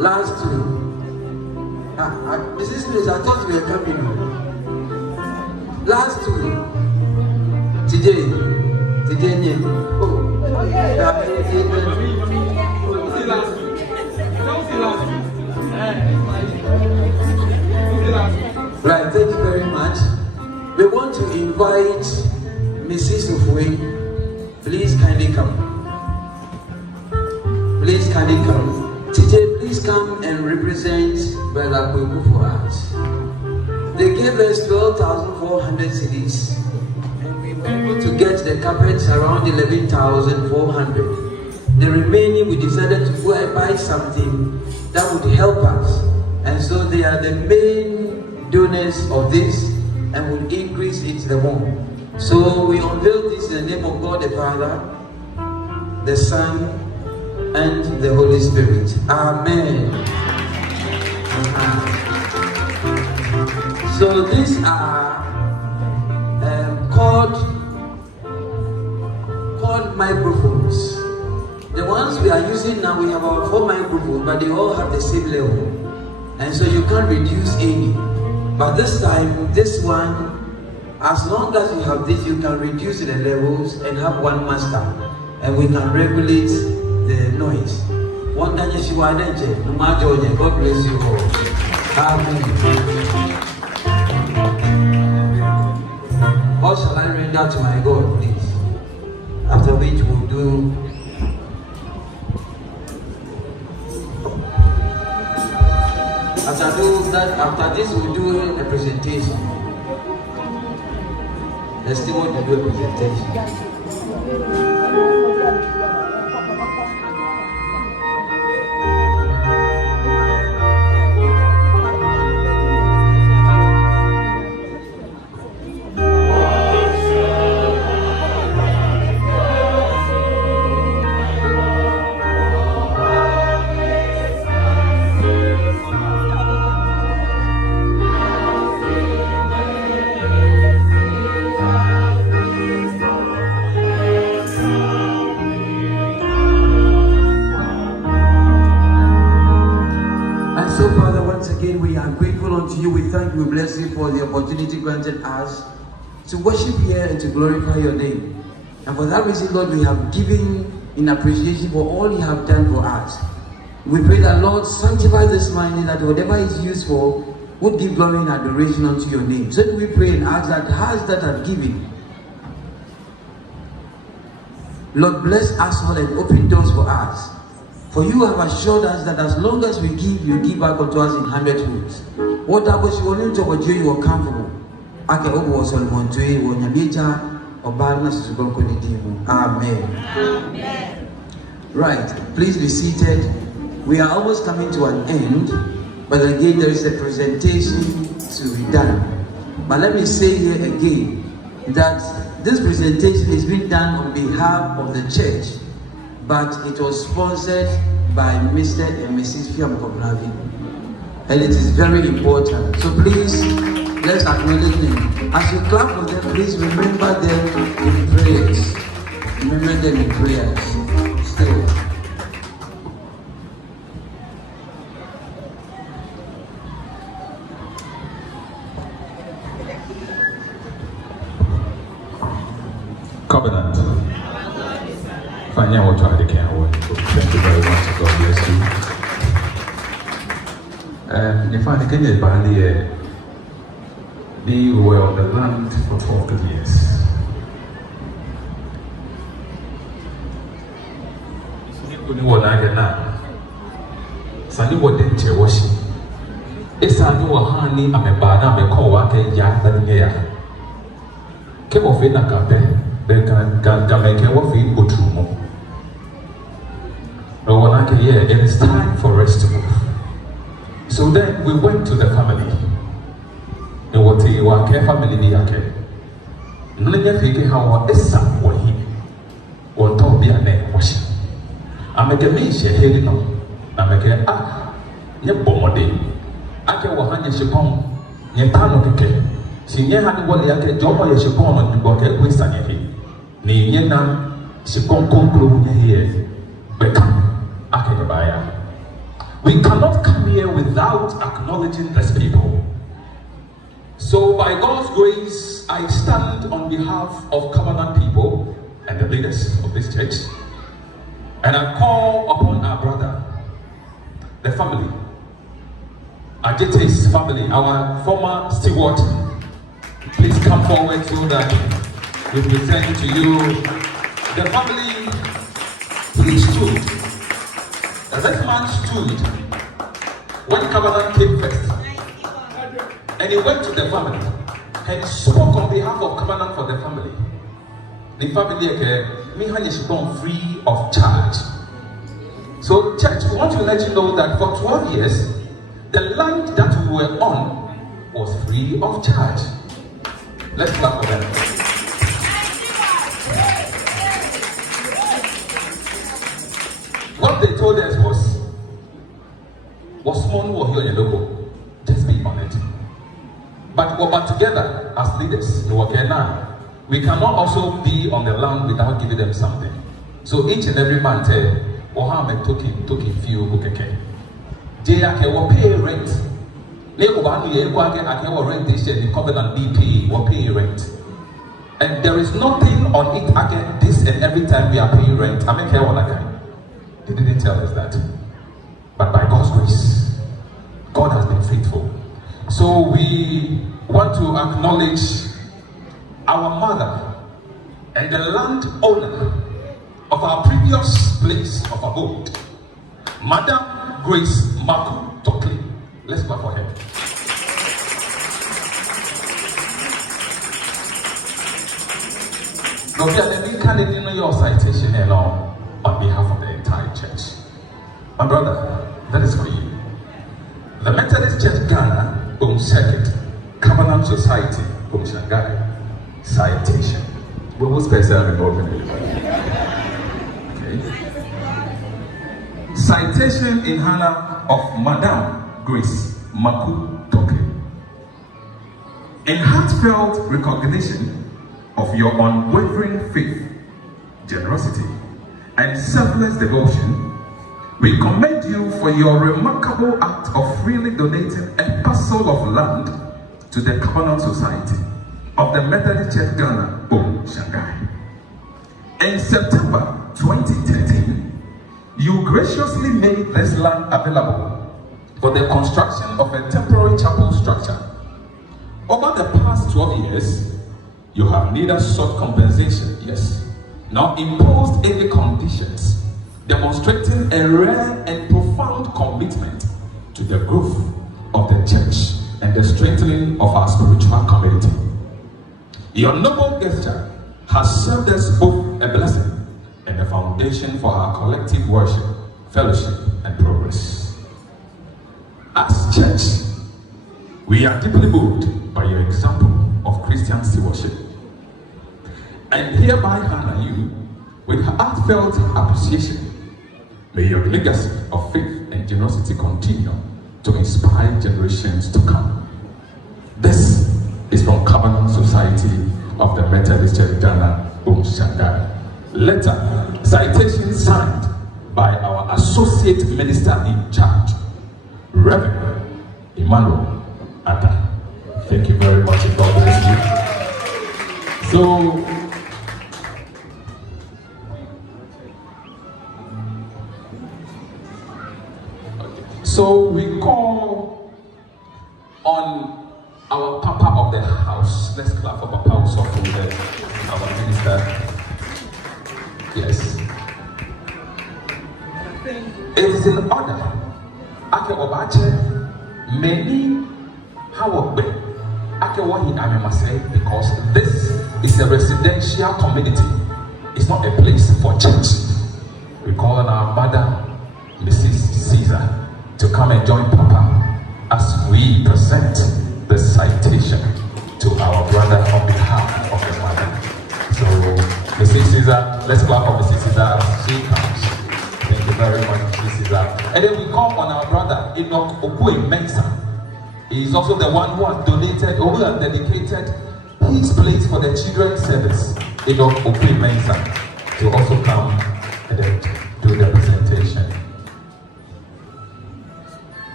Last two. Mrs. Smith, I thought we were coming. Last two. Today. Oh, yeah. Right, thank you very much. We want to invite Mrs. Ofwe. Please kindly come. Please kindly come. Today, please come and represent Brother Kpone for us. They gave us 12,400 cedis, and we were able to get the carpets around 11,400. The remaining, we decided to go and buy something that would help us. And so they are the main donors of this and will increase it the more. So we unveil this in the name of God the Father, the Son, and the Holy Spirit. Amen. So these are called microphones. The ones we are using now, we have our 4 microphones, but they all have the same level. And so you can't reduce any. But this time, this one, as long as you have this, you can reduce the levels and have one master. And we can regulate the noise. One day, God bless you all. Amen. What shall I render to my God, please? After which we'll do. After this, we'll do a presentation. Let's see what to do a presentation. We bless you for the opportunity granted us to worship here and to glorify your name. And for that reason, Lord, we have given in appreciation for all you have done for us. We pray that, Lord, sanctify this money, that whatever is used for would give glory and adoration unto your name. So we pray and ask that hearts that have given, Lord, bless us all and open doors for us. For you have assured us that as long as we give, you give back unto us in 100folds. What I was willing to do, you are comfortable. I can always want to you when you or balance to go. Amen. Right, please be seated. We are almost coming to an end, but again, there is a presentation to be done. But let me say here again that this presentation is being done on behalf of the church, but it was sponsored by Mr. and Mrs. Fiamkobravi. And it is very important. So please, let's acknowledge them. As you clap for them, please remember them in prayers. Remember them in prayers. Still. Covenant. Thank you very much. God bless you. In fact, they were on the land for 12 years. Sani wode nche washi. Esani wahani amebana amekoa kenya daniya. Kemo fe na kape, gameke wafi utrumo. It is time for us to move. So then we went to the family. And what our care family ni yake. Nlenya fike hawa esa wahi. Or don't be a name washing. I make a me share heading on. I make a ye bomode. I can walk on your shipon, ye tano keke. Senior had what they get job on your shipon on the bucket with Sanyahi. Ni yena shipon conclude here. Become Akebaya. We cannot come here without acknowledging these people. So by God's grace, I stand on behalf of covenant people and the leaders of this church, and I call upon our brother, the family, Ajite's family, our former steward. Please come forward so that we present to you the family. Please stood. That man stood when covenant came first, and he went to the family and spoke on behalf of covenant for the family. The family is free of charge. So church, we want to let you know that for 12 years, the land that we were on was free of charge. Let's clap for them. What they told us was small or here in the local. Just be on it. But we're together as leaders. We cannot also be on the land without giving them something. So each and every man said, Ohame token few ukeke. JK will pay rent. Rent this year, the covenant BP will pay rent. And there is nothing on it again this and every time we are paying rent. I mean, they didn't tell us that. But by God's grace, God has been faithful. So we want to acknowledge our mother and the land owner of our previous place of abode, Madam Grace Maku Tokli. Let's clap for her. Now, let me candidate your citation alone on behalf of the entire church. My brother, that is for you. The Methodist Church Ghana, Circuit, Covenant Society, Shanghai, citation. We will special involvement. Okay. Citation in honor of Madame Grace Maku Toke. In heartfelt recognition of your unwavering faith, generosity, and selfless devotion, we commend you for your remarkable act of freely donating a parcel of land to the Covenant Society of the Methodist Church Ghana, Shanghai. In September 2013, you graciously made this land available for the construction of a temporary chapel structure. Over the past 12 years, you have neither sought compensation, nor imposed any conditions, demonstrating a rare and profound commitment to the growth of the church and the strengthening of our spiritual community. Your noble gesture has served us both a blessing and a foundation for our collective worship, fellowship, and progress. As church, we are deeply moved by your example of Christian stewardship, and hereby honor you with heartfelt appreciation. May your legacy of faith and generosity continue to inspire generations to come. This is from Covenant Society of the Methodist Church Ghana, Shanghai. Letter, citation signed by our Associate Minister in Charge, Reverend Emmanuel Atta. Thank you very much, and God bless you. So we call on our Papa of the house. Let's clap for Papa also from our minister. Yes. It is in order. Ake Obache, many Hawokbe. Ake Wahi Amemase, because this is a residential community. It's not a place for church. We call on our mother, Mrs. Caesar, to come and join Papa as we present the citation to our brother on behalf of the mother. So Mrs. Caesar, let's clap for Mrs. Caesar as she comes. Thank you very much, Mrs. Caesar. And then we call on our brother Enoch Okwe Mensah. He is also the one who has donated or who has dedicated his place for the children's service. Enoch Okwe Mensah to also come and then do the presentation.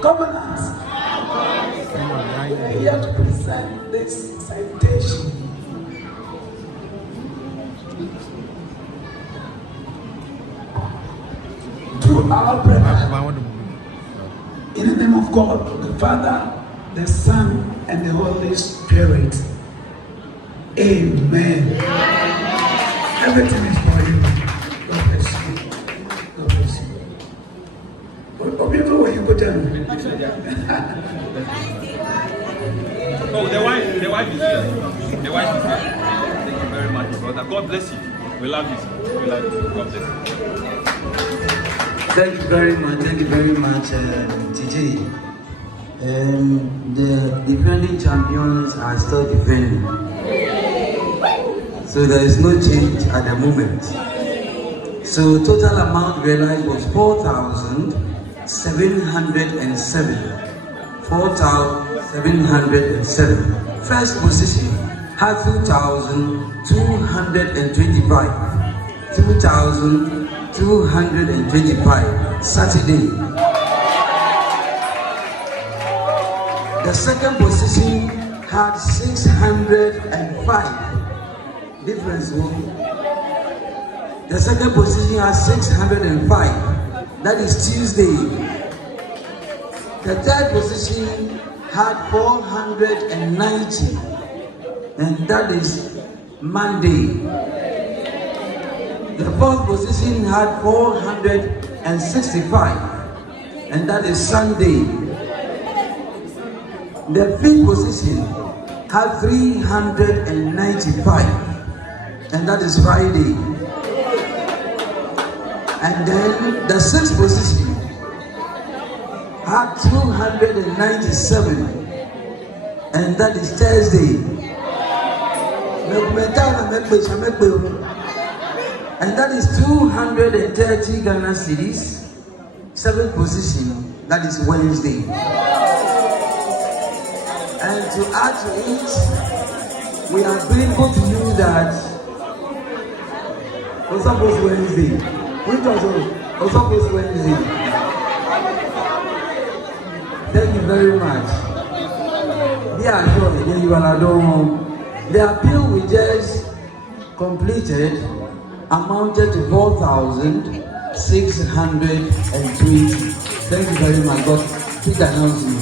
Governance. We have to present this citation. To our brother, in the name of God, the Father, the Son, and the Holy Spirit. Amen. Everything is for you. God bless you. God bless you. What you put down? Oh, the wife is here. The wife is here. Thank you very much, brother. God bless you. We love you. We love you. God bless you. Thank you very much, TJ. The defending champions are still defending. So there is no change at the moment. So total amount realized was 4,707. 4,707. First position had 2,225. 2,225. Saturday. The second position had 605. Difference. The second position had 605. That is Tuesday. The third position had 490, and that is Monday. The fourth position had 465, and that is Sunday. The fifth position had 395, and that is Friday. And then the sixth position had 297, and that is Thursday. And that is 230 Ghana cedis. Seventh position, that is Wednesday. And to add to it, we are grateful to you that Osapos Wednesday. Which also Osapos Wednesday. Thank you very much. Yeah, sure, you are alone. The appeal we just completed amounted to 4,620. Thank you very much. God, please announce me.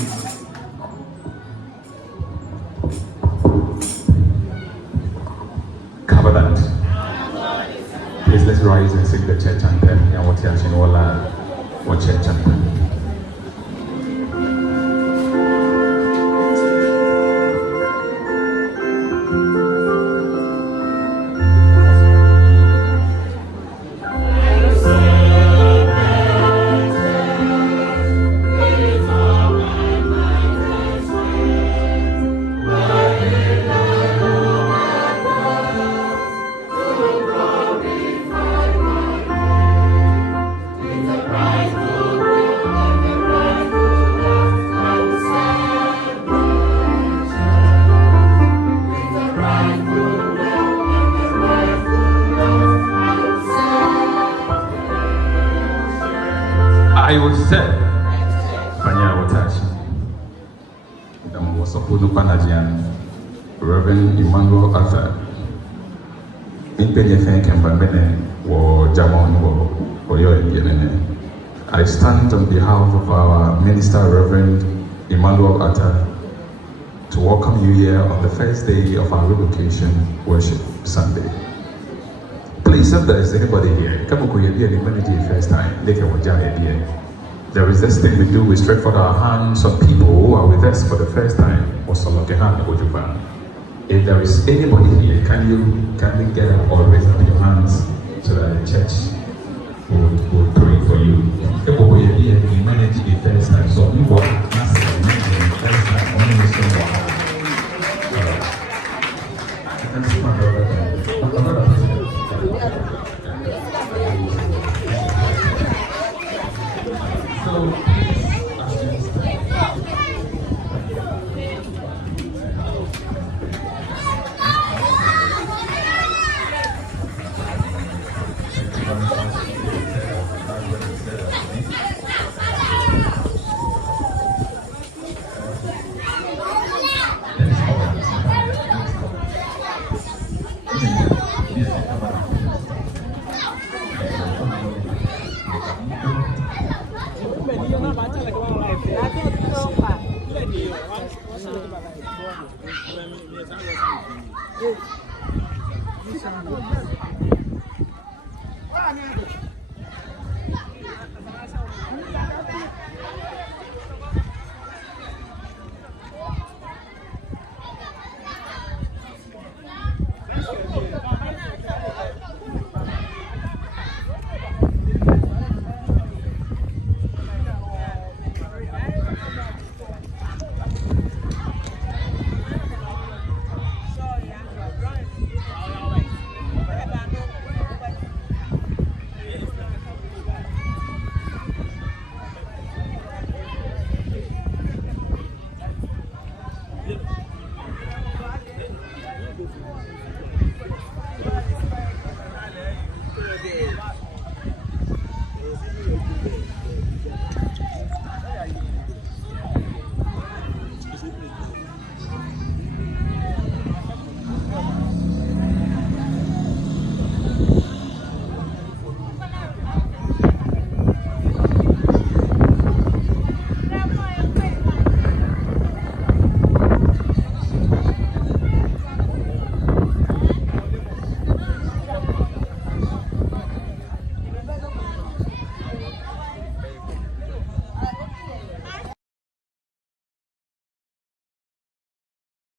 Covenant. Please let's rise and sing the church anthem. And what you're saying, what church anthem. I will say, Panya Watashi, the Mosapudu Panajian, Reverend Emmanuel Arthur, in Penyafank and Bambene, or Jamon, or your Indian. I stand on behalf of our Minister, Reverend Emmanuel Arthur, to welcome you here on the first day of our Relocation Worship Sunday. Please, if there is anybody here, come on, be an humanity first time, they can watch here. There is this thing we do, we stretch forth our hands on people who are with us for the first time. If there is anybody here, can you get up or raise up your hands so that the church will pray for you. We managed the first time, so we were massive the first time. Only missing one. So please, Wow.